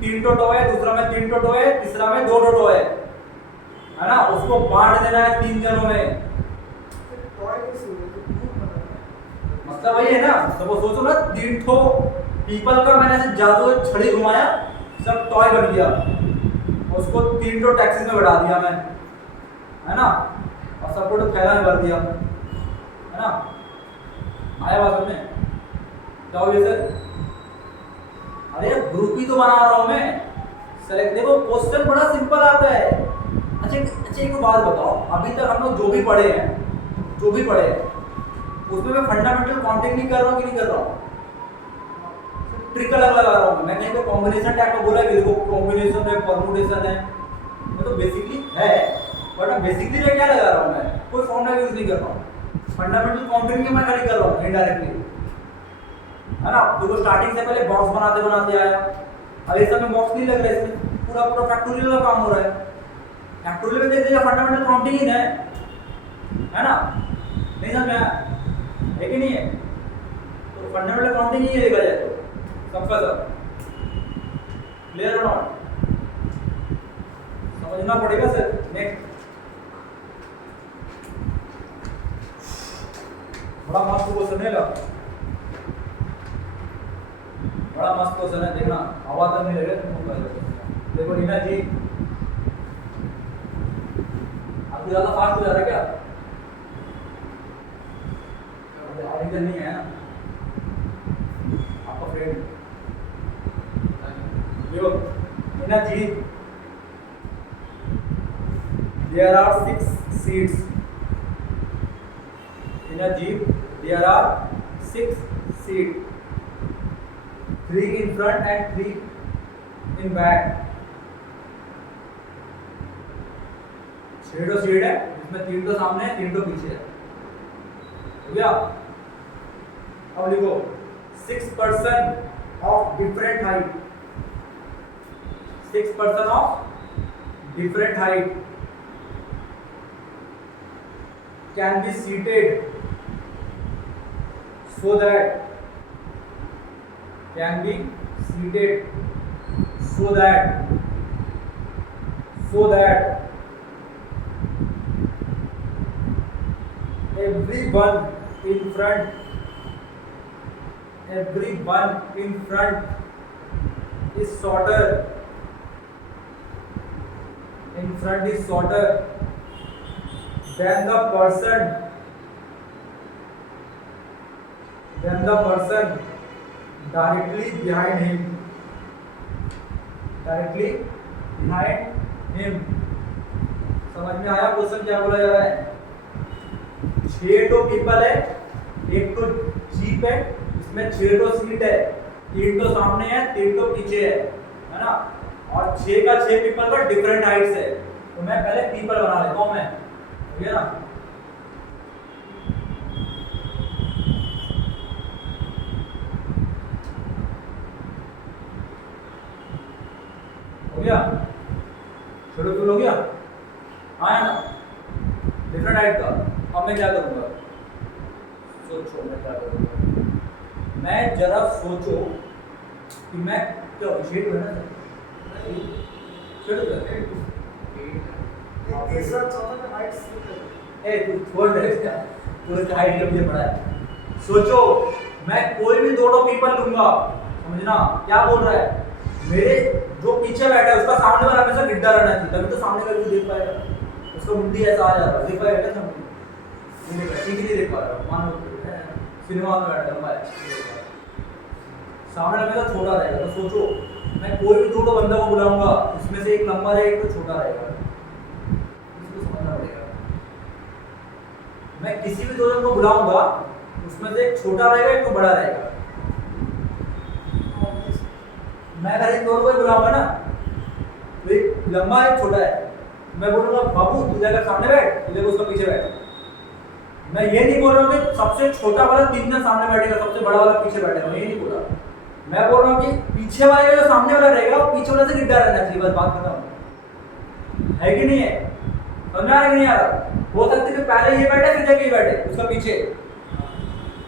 3 टोटो है, दूसरा में 3 टोटो है, तीसरा में 2 टोटो है ना। उसको बांट देना है 3 जनों में। मतलब वही है ना। तो वो सोचो ना 3 ठो पीपल का मैंने ऐसे जादू छड़ी घुमाया, सब टॉय बन गया, उसको 3 टो टैक्सी में बढ़ा दिया मैं, है ना। और सबको तो थैला में भर दिया, है ना। आया बात में? क्या हो गया सर? अरे ग्रुप ही तो बना रहा हूं मैं। सेलेक्ट देखो, क्वेश्चन बड़ा सिंपल आता है। अच्छा एक बात बताओ, अभी तक हम लोग जो भी पढ़े हैं उसमें मैं फंडामेंटल काउंटिंग नहीं कर रहा हूँ कि नहीं कर रहा हूँ? ट्रिक अलग लगा रहा हूँ मैं। कहीं पे कॉम्बिनेशन टाइप का बोला कि देखो कॉम्बिनेशन है, परमुटेशन है, ये तो बेसिकली है। बट बेसिकली मैं क्या लगा रहा हूँ, मैं कोई फॉर्मूला यूज नहीं कर रहा हूँ। फंडामेंटल काउंटिंग में मैं खाली कर रहा हूँ इनडायरेक्टली, है ना। तो स्टार्टिंग से पहले बॉक्स बनाते आया। अब इस समय बॉक्स नहीं लग रहा है, इसमें पूरा फैक्टोरियल का काम हो रहा है। फैक्टोरियल में देख देखिए फंडामेंटल काउंटिंग ही है ना। नहीं समझ में आया है कि नहीं है? तो फंडामेंटल काउंटिंग ही देखा जाए तो सबका सब क्लियर और नॉट समझना पड़ेगा सर। नेक्स्ट बड़ा मस्त क्वेश्चन है, बड़ा मस्त क्वेश्चन है, देखना आवाज नहीं लगे तुमको। देखो रीना जी, आपको ज्यादा फास्ट हो जा रहा है क्या? इधर नहीं है ना आपका फ्रेंड? देखो रीना जी, there are 6 seats. In a jeep there are 6 seats, 3 in front and 3 in back. 6 तो सीट है, इसमें 3 तो सामने है, 3 तो पीछे है। हो गया? अब लिखो 6 person of different height, 6 person of different height can be seated so that everyone in front is shorter than the person directly behind him। समझ समझ में आया क्वेश्चन क्या बोला जा रहा है? 6 तो पीपल है, एक तो जीप है, इसमें 6 तो सीट है, 3 तो सामने है, 3 तो पीछे है ना? और 6 का 6 पीपल का डिफरेंट हाइट्स है, तो मैं पहले पीपल बना लेता हूं मैं, ठीक है ना? हो गया? शेड्यूल हो गया? हाँ ना? डिफरेंट हाइट का। अब मैं क्या करूँगा? सोचो मैं क्या करूँगा? मैं जरा सोचो कि मैं क्या शेड है ना? शेड है। तीसरा चौथा का हाइट ए तू छोड़ दे इसका, तू इसका हाइट का मुझे पता है। सोचो मैं कोई भी दो पीपल लूंगा, समझना क्या बोल रहा है? मेरे जो पीछे बैठा है उसका सामने वाला हमेशा गिड्डा रहना चाहिए, तभी तो सामने का भी देख पाएगा। उसका मुंडी ऐसा आ जाता है, देख पाएगा क्या सामने? नहीं देख, ठीक नहीं देख पा रहा, मानो सिनेमा में बैठा लंबा है, सामने वाला हमेशा छोटा रहेगा। तो सोचो मैं कोई भी दो बंदा को बुलाऊंगा, उसमें से एक लंबा रहेगा, एक तो छोटा रहेगा, इसको समझना पड़ेगा। मैं किसी भी दो जन को बुलाऊंगा, उसमें से एक छोटा रहेगा, एक तो बड़ा रहेगा। मैं अगर इन दोनों को ही बुलाऊंगा ना, तो एक लंबा एक छोटा है, मैं बोलूंगा बाबू तू जाकर सामने बैठ, तू देखो उसका पीछे बैठ। मैं ये नहीं बोल रहा हूँ कि सबसे छोटा वाला 3 जन सामने बैठेगा, सबसे बड़ा वाला पीछे बैठेगा, मैं ये नहीं बोल रहा। मैं बोल रहा हूँ कि पीछे वाले का जो सामने वाला रहेगा, वो पीछे वाले से गिड्डा रहना चाहिए, बस बात खत्म। है कि नहीं है? समझ आ रहा है कि नहीं आ रहा? हो सकता है कि पहले ये बैठे फिर जाके ये बैठे, उसका पीछे,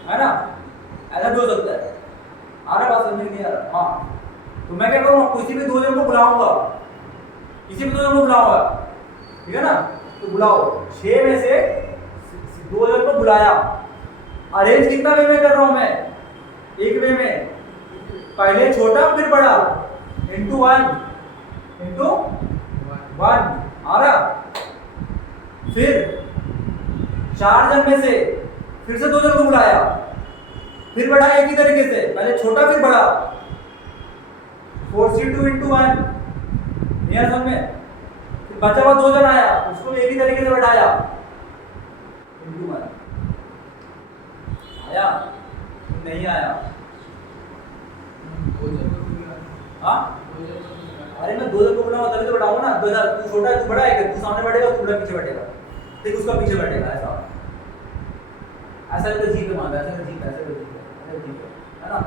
है ना? ऐसा भी हो सकता है। आ रहा बात समझ नहीं आ रहा? हाँ, तो मैं क्या करूँगा? किसी भी दो जन को बुलाऊंगा, किसी भी दो जन को बुलाऊंगा, ठीक है ना? तो बुलाओ, 6 में से 2 जन को बुलाया। अरेंज कितना वे में कर रहा हूं मैं? एक वे में, पहले छोटा फिर बड़ा, इंटू 1 आ रहा। फिर 4 जन में से फिर से 2 जन को बुलाया, फिर बढ़ा एक ही तरीके से, पहले छोटा फिर बड़ा, 4c2 इंटू 1, यह समझ में? बचा हुआ 2 जन आया, उसको एक ही तरीके से बढ़ाया, इंटू 1 आया नहीं आया? हाँ, अरे मैं 2 जन को बुलाऊंगा तभी तो बढ़ाऊंगा ना। 2 जन, तू छोटा है तू बड़ा है, तू सामने बैठेगा तू बड़ा पीछे बैठेगा, ठीक उसका पीछे बैठेगा, ऐसा ऐसा तो जीत मांगा, ऐसा जीत है ना?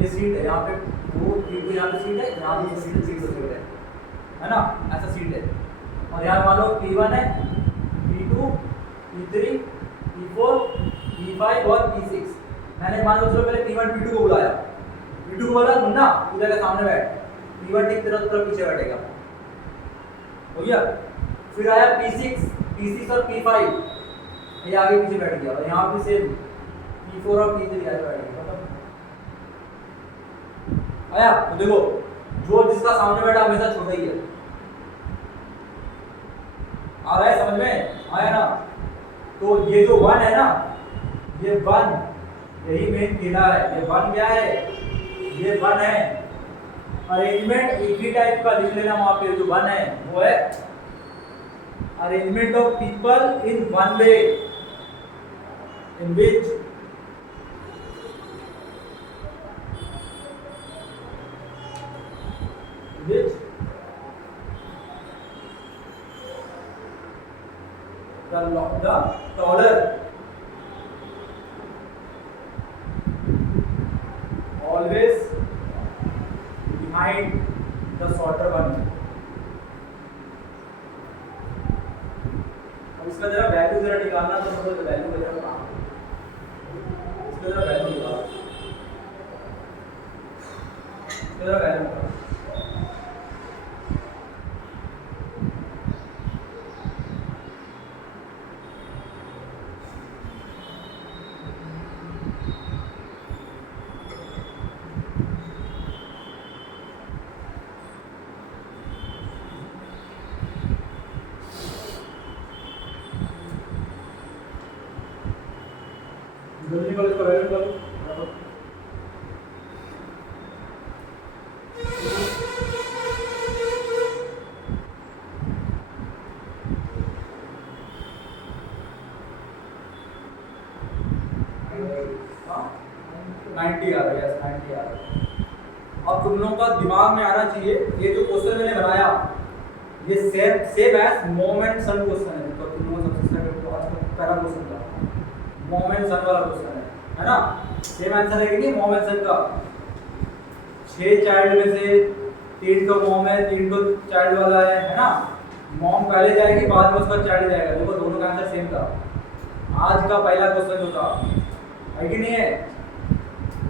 ये सीट है, यहाँ पे 2 3 यहाँ पे सीट है, यहाँ पे सीट है ना? ऐसा सीट है। और यहाँ मान लो P1 है, P2, P3, P4, P5 और P6। मैंने मान लो चलो पहले P1 P2 को बुलाया, P2 को बोला तुम ना इधर के सामने बैठ, P1 ठीक तरह पीछे बैठेगा, हो गया? फिर आया P6 और P5, ये आगे पीछे बैठ गया, और यहाँ पे सेम P4 और P3 आगे बैठ गया। आया? तो देखो जो जिसका सामने बैठा हमेशा छोटा ही है। आ रहा है समझ में? आया ना? तो ये जो 1 है ना, ये 1 यही मेन खेला है। ये 1 क्या है? ये 1 है। अरेंजमेंट एक ही टाइप का लिख लेना वहां पे, जो 1 है वो है arrangement of people in one way in which the taller always behind the shorter one। अब इसका जरा वैल्यू जरा निकालना, तो मतलब वैल्यू वगैरह कहाँ, इसका जरा वैल्यू निकालो, इसका जरा वैल्यू निकालो। जल्दी निकालो, इसका वैल्यू निकालो। 90 आ रहा है, यस 90 आ रहा है। अब तुम लोगों का दिमाग में आना चाहिए ये जो क्वेश्चन मैंने बनाया ये सेम एज मोमेंट सन क्वेश्चन है, तो तुम लोग सबसे स्टार्ट आज का पहला क्वेश्चन था मोमेंट सन वाला क्वेश्चन है ना। सेम आंसर है कि नहीं मोमेंट सन का। 6 चाइल्ड में से 3 तो मॉम है, 3 तो चाइल्ड वाला है ना। मॉम पहले जाएगी बाद में उसका चाइल्ड जाएगा, देखो दोनों का आंसर सेम था। आज का पहला क्वेश्चन जो था है कि नहीं है,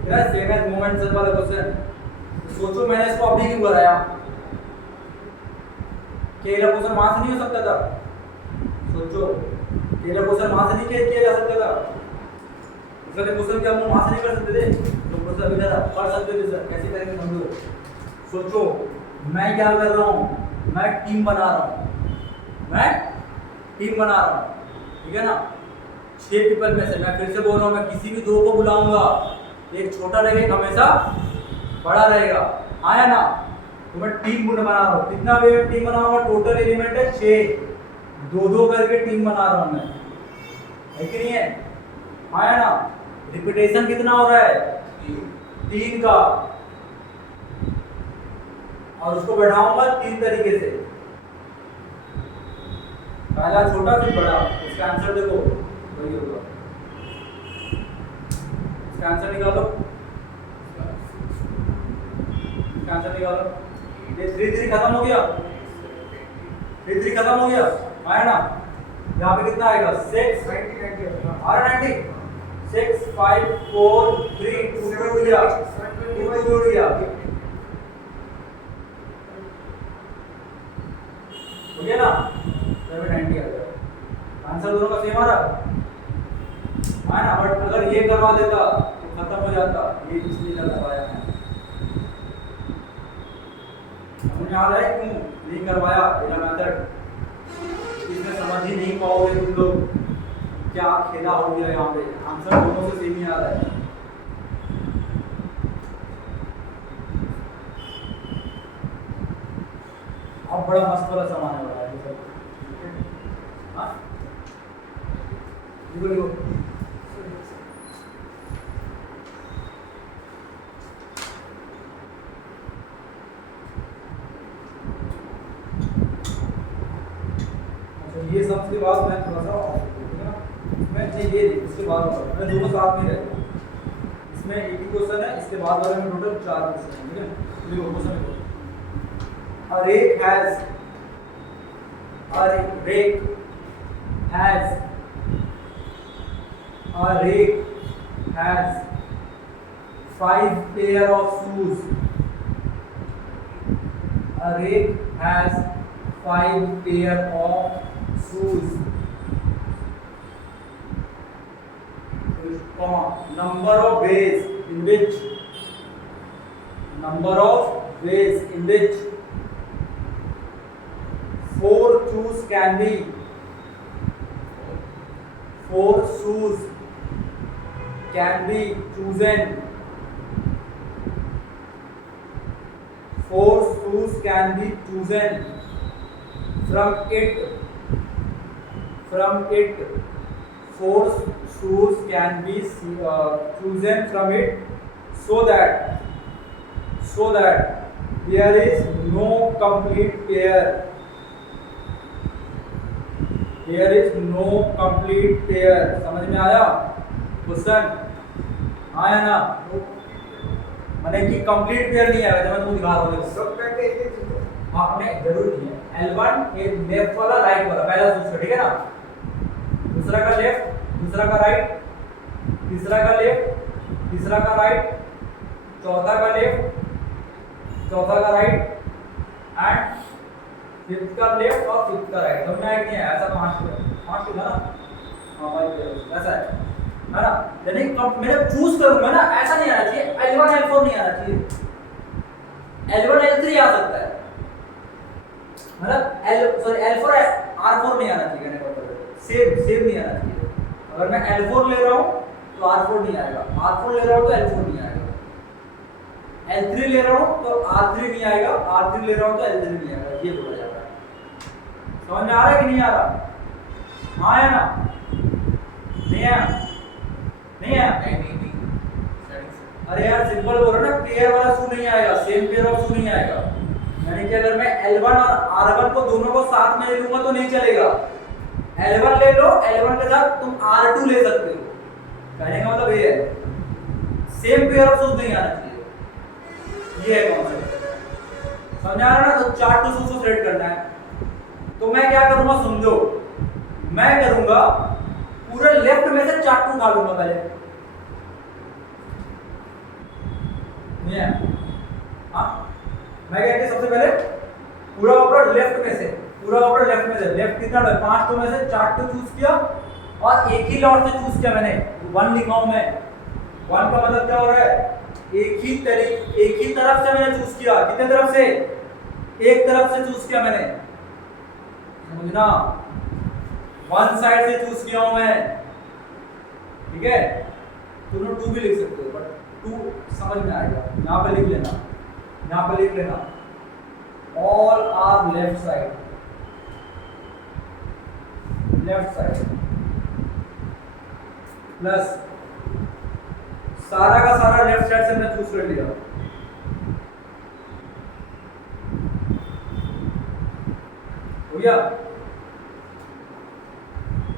मेरा सेम एज मोमेंट सन वाला क्वेश्चन। सोचो मैंने इसको अभी क्यों कराया, केला क्वेश्चन वहां से नहीं हो सकता था। सोचो केला क्वेश्चन वहां से नहीं किया जा सकता था, इसलिए क्वेश्चन क्या हम वहां से नहीं कर सकते थे, तो क्वेश्चन अभी था कर सकते थे। सर कैसे करेंगे समझो। सोचो मैं क्या कर रहा हूँ, मैं टीम बना रहा हूँ, मैं टीम बना रहा हूँ, ठीक है ना। 6 पीपल में से मैं फिर से बोल रहा हूँ मैं किसी भी 2 को बुलाऊंगा, एक छोटा रहेगा एक हमेशा बड़ा रहेगा, आया ना। तो मैं टीम बना रहा हूँ, कितना वे टीम बनाऊंगा, टोटल एलिमेंट है 6, 2-2 करके टीम बना रहा हूँ मैं, है कि नहीं है, आया ना। रिपीटेशन कितना हो रहा है 3 का, और उसको बढ़ाऊंगा 3 तरीके से, पहला छोटा फिर बड़ा। इसका आंसर देखो वही होगा, इसका आंसर निकालो, इसका आंसर निकालो। ये 3 खत्म हो गया, 3 खत्म हो गया, आया ना। यहाँ पे कितना आएगा 6 और 90 6 5 4 3 2 टूट गया, 2 टूट गया, हो गया ना। 790 आ गया, आंसर दोनों का सेम आ रहा है ना। बट अगर ये करवा देता तो खत्म हो जाता, ये इसलिए करवाया है। समझ आ रहा है क्यों नहीं करवाया मेरा मेथड, इसमें समझ ही नहीं पाओगे तुम लोग क्या खेला हो गया यहाँ पे। आंसर दोनों से सेम ही आ रहा है। अब बड़ा मस्त वाला सामान है वाला है, हाँ देखो ये सब के बाद मैं थोड़ा सा ठीक है ना, इसमें नहीं ये नहीं इसके बाद वाला मैं दोनों साथ में रहता हूँ। इसमें एक ही क्वेश्चन है, इसके बाद वाले में टोटल 4 क्वेश्चन है, ठीक है। देखो क्वेश्चन देखो, a rake has 5 pair of shoes. A rake has 5 pair of shoes. Number of ways in which 4 shoes can be 4 shoes can be chosen. 4 shoes can be chosen from it. 4 shoes can be chosen from it so that there is no complete pair. There is no complete pair. समझ में आया question, आया ना। मैंने कि complete pair नहीं आया, जब मैं तुमको दिखा रहा हूँ सब पैके एक एक चीज है। हाँ नहीं जरूर नहीं है। L1 एक लेफ्ट वाला राइट वाला पहला सूत्र, ठीक है ना। दूसरा का लेफ्ट, दूसरा का राइट, तीसरा का लेफ्ट, तीसरा का राइट, चौथा का लेफ्ट, चौथा का राइट एंड फिफ्थ का लेफ्ट और फिफ्थ का राइट। समझ में आया कि नहीं आया? ऐसा 5 ना। हाँ भाई ऐसा है ना। यानी मेरे चूज करूंगा ना, ऐसा नहीं आना चाहिए L1 L4 नहीं आना चाहिए, L1 L3 आ सकता है, मतलब L4 R4 नहीं आना चाहिए, सेम नहीं आना चाहिए। अगर मैं L4 ले रहा हूँ तो R4 नहीं आएगा, R4 ले रहा हूँ तो L4 नहीं आएगा, L3 ले रहा हूँ तो R3 नहीं आएगा, R3 ले रहा हूँ तो L3 नहीं आएगा, ये बोला जाता है। समझ में आ रहा है कि नहीं आ रहा? हाँ है ना, नहीं आया, नहीं आया, अरे यार सिंपल बोल रहा ना, पेयर वाला शू नहीं आएगा, सेम पेयर ऑफ शू नहीं आएगा। यानी कि अगर मैं L1 और R1 को दोनों को साथ में ले लूंगा तो नहीं चलेगा। L1 ले लो, L1 के साथ तुम R2 ले सकते हो। कहने का मतलब ये है, सेम पेयर ऑफ शूज नहीं आना चाहिए, ये है कॉन्सेप्ट। समझ आ रहा है ना? तो चार्ट टू शूज को सेलेक्ट करना है। तो मैं क्या करूंगा समझो, मैं करूंगा पूरे लेफ्ट में से चार्ट टू उठा लूंगा पहले। हाँ, मैं क्या किया सबसे पहले पूरा लेफ्ट में से, लेफ्ट में से, लेफ्ट कितना है 5 तो में से 4 तो चूज किया और एक ही लॉट से चूज किया मैंने, 1 लिखा हूं मैं। 1 का मतलब क्या हो रहा है, एक ही तरफ से मैंने चूज किया। कितने तरफ से? एक तरफ से चूज किया मैंने, समझना, वन साइड से चूज किया हूं मैं, ठीक है। तुम लोग 2 भी लिख सकते हो, बट 2 समझ में आएगा। यहां पे लिख लेना, यहां पे लिख लेना, all are left side, plus सारा का सारा लेफ्ट साइड से मैंने चूज कर लिया। हो गया?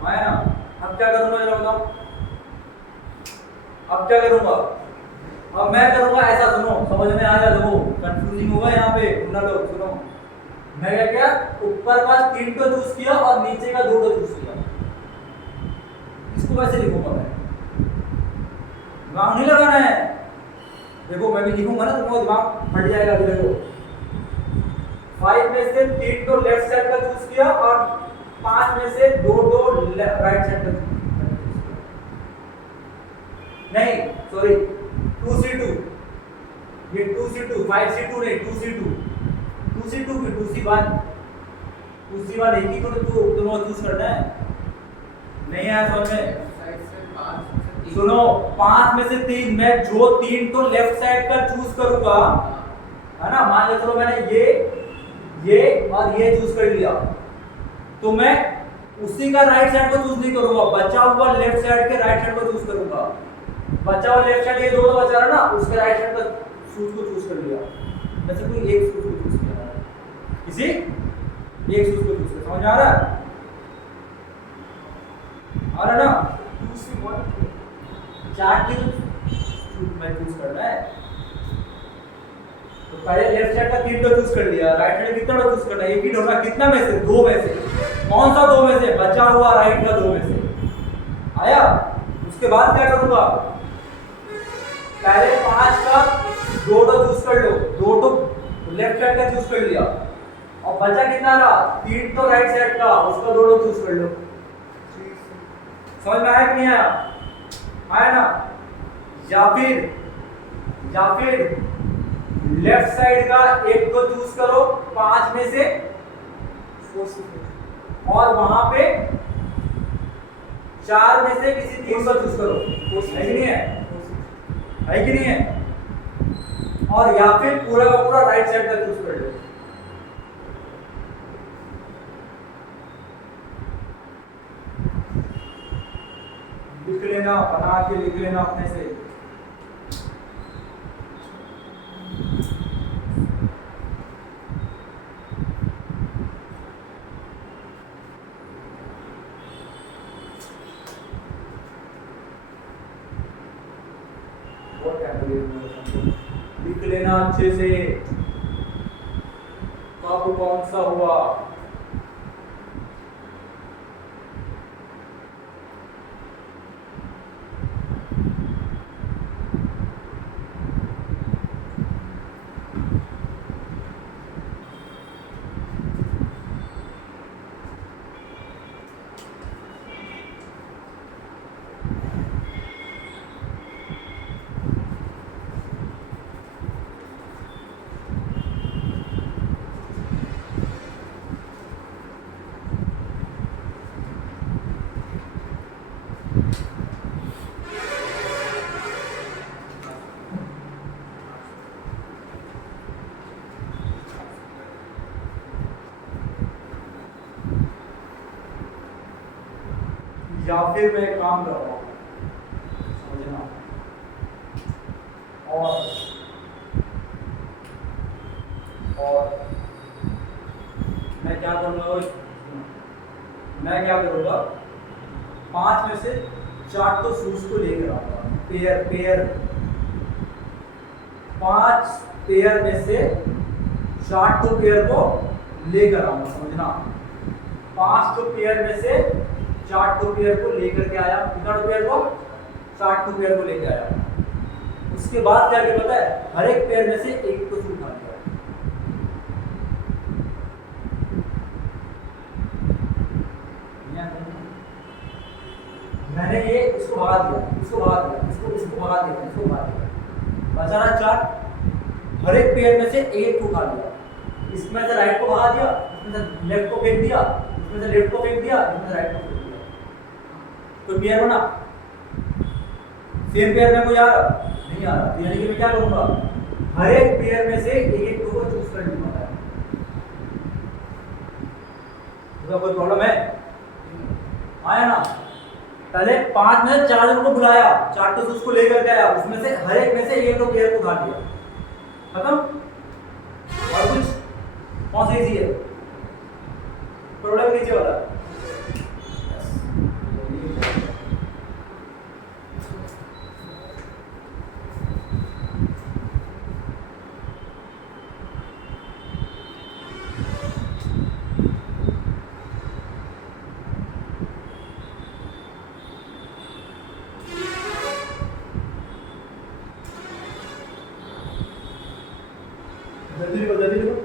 आया ना? अब क्या करूंगा जरा बताओ, अब क्या करूंगा? अब मैं करूंगा ऐसा, सुनो समझ में आ जाए, देखो कंफ्यूजिंग होगा यहाँ पे ना लोग, सुनो। मैं क्या किया, ऊपर का 3 को चूज किया और नीचे का 2 को चूज किया। इसको वैसे लिखूंगा मैं, दिमाग नहीं लगाना है। देखो मैं भी लिखूंगा ना, तुम्हारा दिमाग फट जाएगा। अभी देखो 5 में से 3 तो लेफ्ट साइड का चूज किया और 5 में से 2 राइट साइड का चूज किया। नहीं सॉरी, 2C2, ये 2C2, 5C2 नहीं, 2C2, 2C2 की 2C1, 2C1 एक ही तो दोनों चूज करना है। नहीं आया समझ में? साइड से 5 सुनो, 5 में से 3, मैं जो 3 तो लेफ्ट साइड का चूज करूंगा, है ना, मान लो चलो मैंने ये और ये चूज कर लिया, तो मैं उसी का राइट साइड को चूज नहीं करूंगा, बचा हुआ लेफ्ट साइड के राइट साइड को चूज करूंगा। बचा हुआ लेफ्ट साइड ये 2 बचा रहा ना, उसके राइट साइड का शूज को चूज कर लिया। वैसे कोई एक शूज को चूज किया, किसी एक शूज को चूज किया। समझ आ रहा है? आ रहा ना? 2C1 चार्ट की शूज मैं चूज करना है, तो पहले लेफ्ट साइड का 3 तो चूज कर लिया, राइट साइड कितना चूज करना है, एक ही ढूंढना। कितना में से? 2 में से। कौन सा 2 में से? बचा हुआ राइट का 2 में से। आया? उसके बाद क्या करूंगा, पहले 5 का 2 तो चूज कर लो, 2 तो लेफ्ट साइड का चूज कर लिया और बचा कितना रहा, 3 तो राइट साइड का, उसका 2 तो चूज कर लो। समझ में आया कि नहीं आया? आया ना? या फिर लेफ्ट साइड का 1 को चूज करो 5 में से 4C4 और वहां पे 4 में से किसी 3 को चूज करो। है कि नहीं है? है कि नहीं है? और या फिर पूरा का पूरा राइट साइड का चूज कर लो। लिख लेना, बना के लिख लेना अपने से। लिख लेना अच्छे से, कब कौन सा हुआ। या फिर मैं काम कर रहा हूँ, समझना, और मैं क्या करूँगा, मैं क्या करूँगा, 5 में से 4 तो शूज को लेकर आऊंगा, पेयर 5 पेयर में से 4 तो पेयर को लेकर आऊंगा, समझना। 5 तो पेयर में से 4 तो पेयर को लेकर के आया, कितना तो पेयर को, 4 तो पेयर को लेकर आया। उसके बाद क्या किया पता है, हर एक पेयर में से एक तो शू उठा लिया। मैंने ये इसको भगा दिया, इसको भगा दिया, इसको भगा दिया, इसको भगा दिया, बचा रहा 4। हर एक पेयर में से एक उठा लिया, इसमें से राइट को भगा दिया, इसमें से लेफ्ट को फेंक दिया, इसमें से लेफ्ट को फेंक दिया, इसमें से राइट को फेंक दिया। तो पेयर बना, सेम पेयर में कोई आ रहा नहीं आ रहा, यानी कि मैं क्या करूंगा, हर एक पेयर में से एक को चूज कर लूंगा। कोई प्रॉब्लम है, आया ना। पहले 5 में 4 जन को बुलाया, 4 तो उसको लेकर के आया, उसमें से हर एक में से एक तो पेयर को उठा लिया, खत्म। और कुछ कौन सा इजी है, प्रॉब्लम नीचे वाला। जल्दी लिखो, जल्दी लिखो।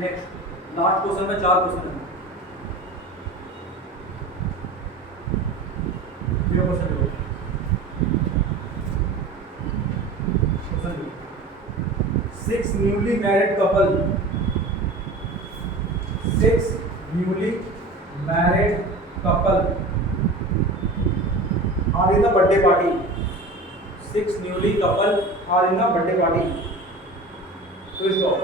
नेक्स्ट लास्ट क्वेश्चन में 4 क्वेश्चन है। ये क्वेश्चन लिखो, क्वेश्चन लिखो। 6 newly married couple, 6 newly married couple are in the birthday party. 6 newly couple are in the birthday party. So stop.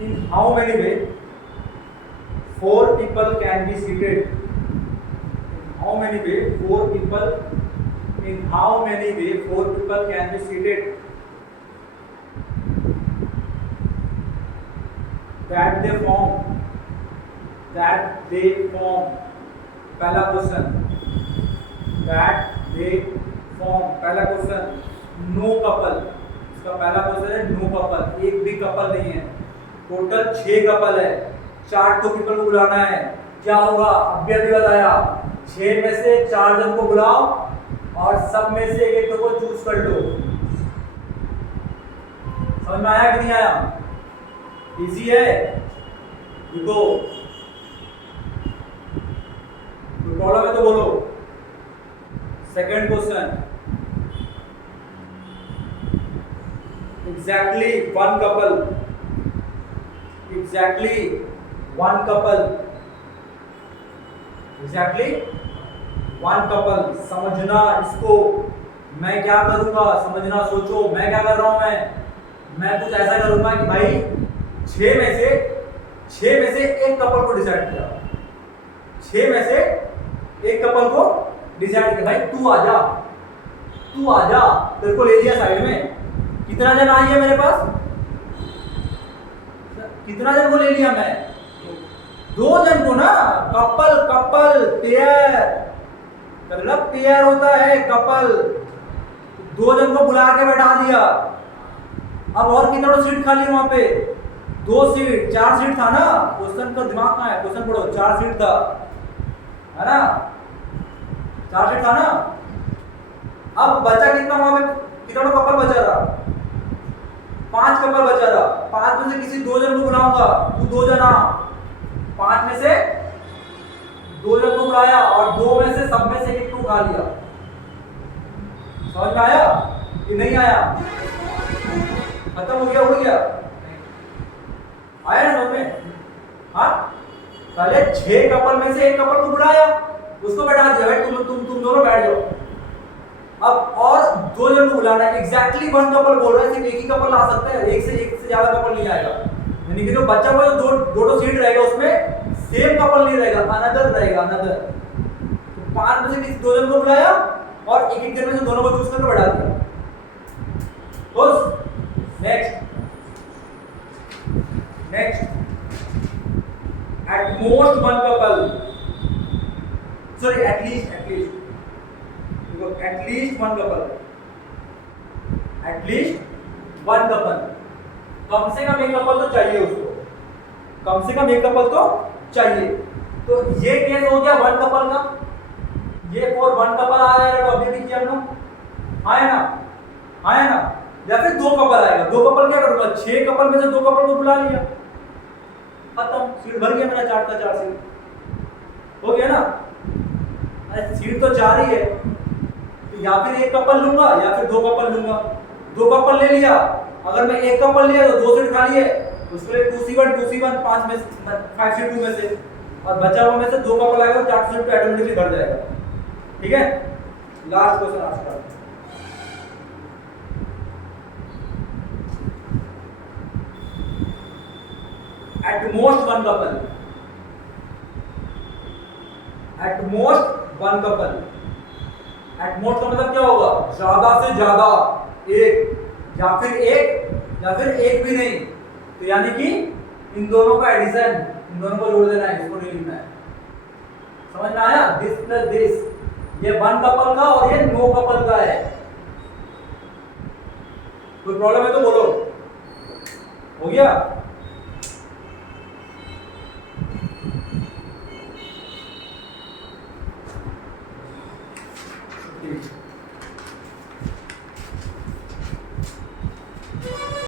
In how many ways 4 people can be seated? In how many ways 4 people? In how many ways 4 people can be seated? That they form, पहला question, that they form, पहला question. No couple, इसका पहला question है no couple, एक भी couple नहीं है, total 6 couple है, 4 तो पीपल को बुलाना है। क्या होगा, अभी बताया, 6 में से 4 जन को बुलाओ और सब में से एक को चूज कर लो। समझ में आया कि नहीं आया, इजी है। देखो प्रॉब्लम है तो बोलो। Second question, exactly one couple, exactly one couple, exactly one couple. समझना इसको, मैं क्या करूंगा समझना, सोचो मैं क्या कर रहा हूं। मैं कुछ ऐसा करूंगा कि भाई 6 में से एक कपल को डिसाइड किया, 6 में से एक कपल को डिसाइड किया, भाई तू आ जा, तेरे को ले लिया साइड में। कितना जन आई है मेरे पास, कितना जन को ले लिया मैं, 2 जन को ना। कपल पेयर, मतलब पेयर होता है कपल। 2 जन को बुला के बैठा दिया। अब और कितना सीट खाली वहां पे, 2 सीट, 4 सीट था ना। क्वेश्चन का दिमाग कहाँ है, क्वेश्चन पढ़ो। 4 सीट था, है ना, 4 सीट था ना। अब बचा कितना वहां पे, कितना कपल बचा रहा, 5 कपल बचा रहा। 5 में से किसी 2 जन को बुलाऊंगा, तू 2 जन आ। 5 में से 2 जन को बुलाया और 2 में से सब में से एक को उठा लिया। समझ में आया कि नहीं आया, खत्म हो गया, उड़ गया, आया ना समझ में। हाँ, पहले 6 कपल में से एक कपल को बुलाया, उसको बैठा दिया, भाई तुम दोनों बैठ जाओ। अब और 2 जन को बुलाना है, एग्जैक्टली वन कपल बोल रहा है, सिर्फ एक ही कपल आ सकता है, एक से ज्यादा कपल नहीं आएगा। यानी कि जो बच्चा हुआ जो दो सीट रहेगा उसमें सेम कपल नहीं रहेगा, अनदर रहेगा, अनदर। तो 5 में से किसी 2 जन को बुलाया और एक एक जन में से दोनों को चूज करके बैठा दिया। Next at most one couple, sorry at least देखो एटलीस्ट वन कपल, कम से कम एक कपल तो चाहिए उसको, कम से कम एक कपल तो चाहिए। तो ये केस हो गया वन कपल का, ये फॉर वन कपल आया है, तो अभी भी किया हम लोग, आया ना। या फिर 2 कपल आएगा, 2 कपल क्या करूंगा, 6 कपल में से 2 कपल को बुला लिया, खत्म, सीट भर गया मेरा 4 का 4 सीट हो गया ना। अरे सीट तो 4 ही है, तो या फिर एक कपल लूंगा या फिर 2 कपल लूंगा। 2 कपल ले लिया, अगर मैं एक कपल लिया तो 2 सीट खाली है, उसके लिए 2C1 5 में 5C2 में से, और बचा हुआ में से 2 कपल आएगा, 4 सीट पे ऑटोमेटिकली भर जाएगा। ठीक है, लास्ट क्वेश्चन आंसर करते हैं। At most one couple, at most one couple, at most का मतलब क्या होगा, ज्यादा से ज्यादा एक, या फिर एक भी नहीं। तो यानी कि इन दोनों का एडिशन, इन दोनों को जोड़ देना है, इसको नहीं लिखना है। समझ में आया, दिस प्लस दिस, ये वन कपल का और ये नो कपल का है। कोई प्रॉब्लम है तो बोलो, हो गया। ठीक।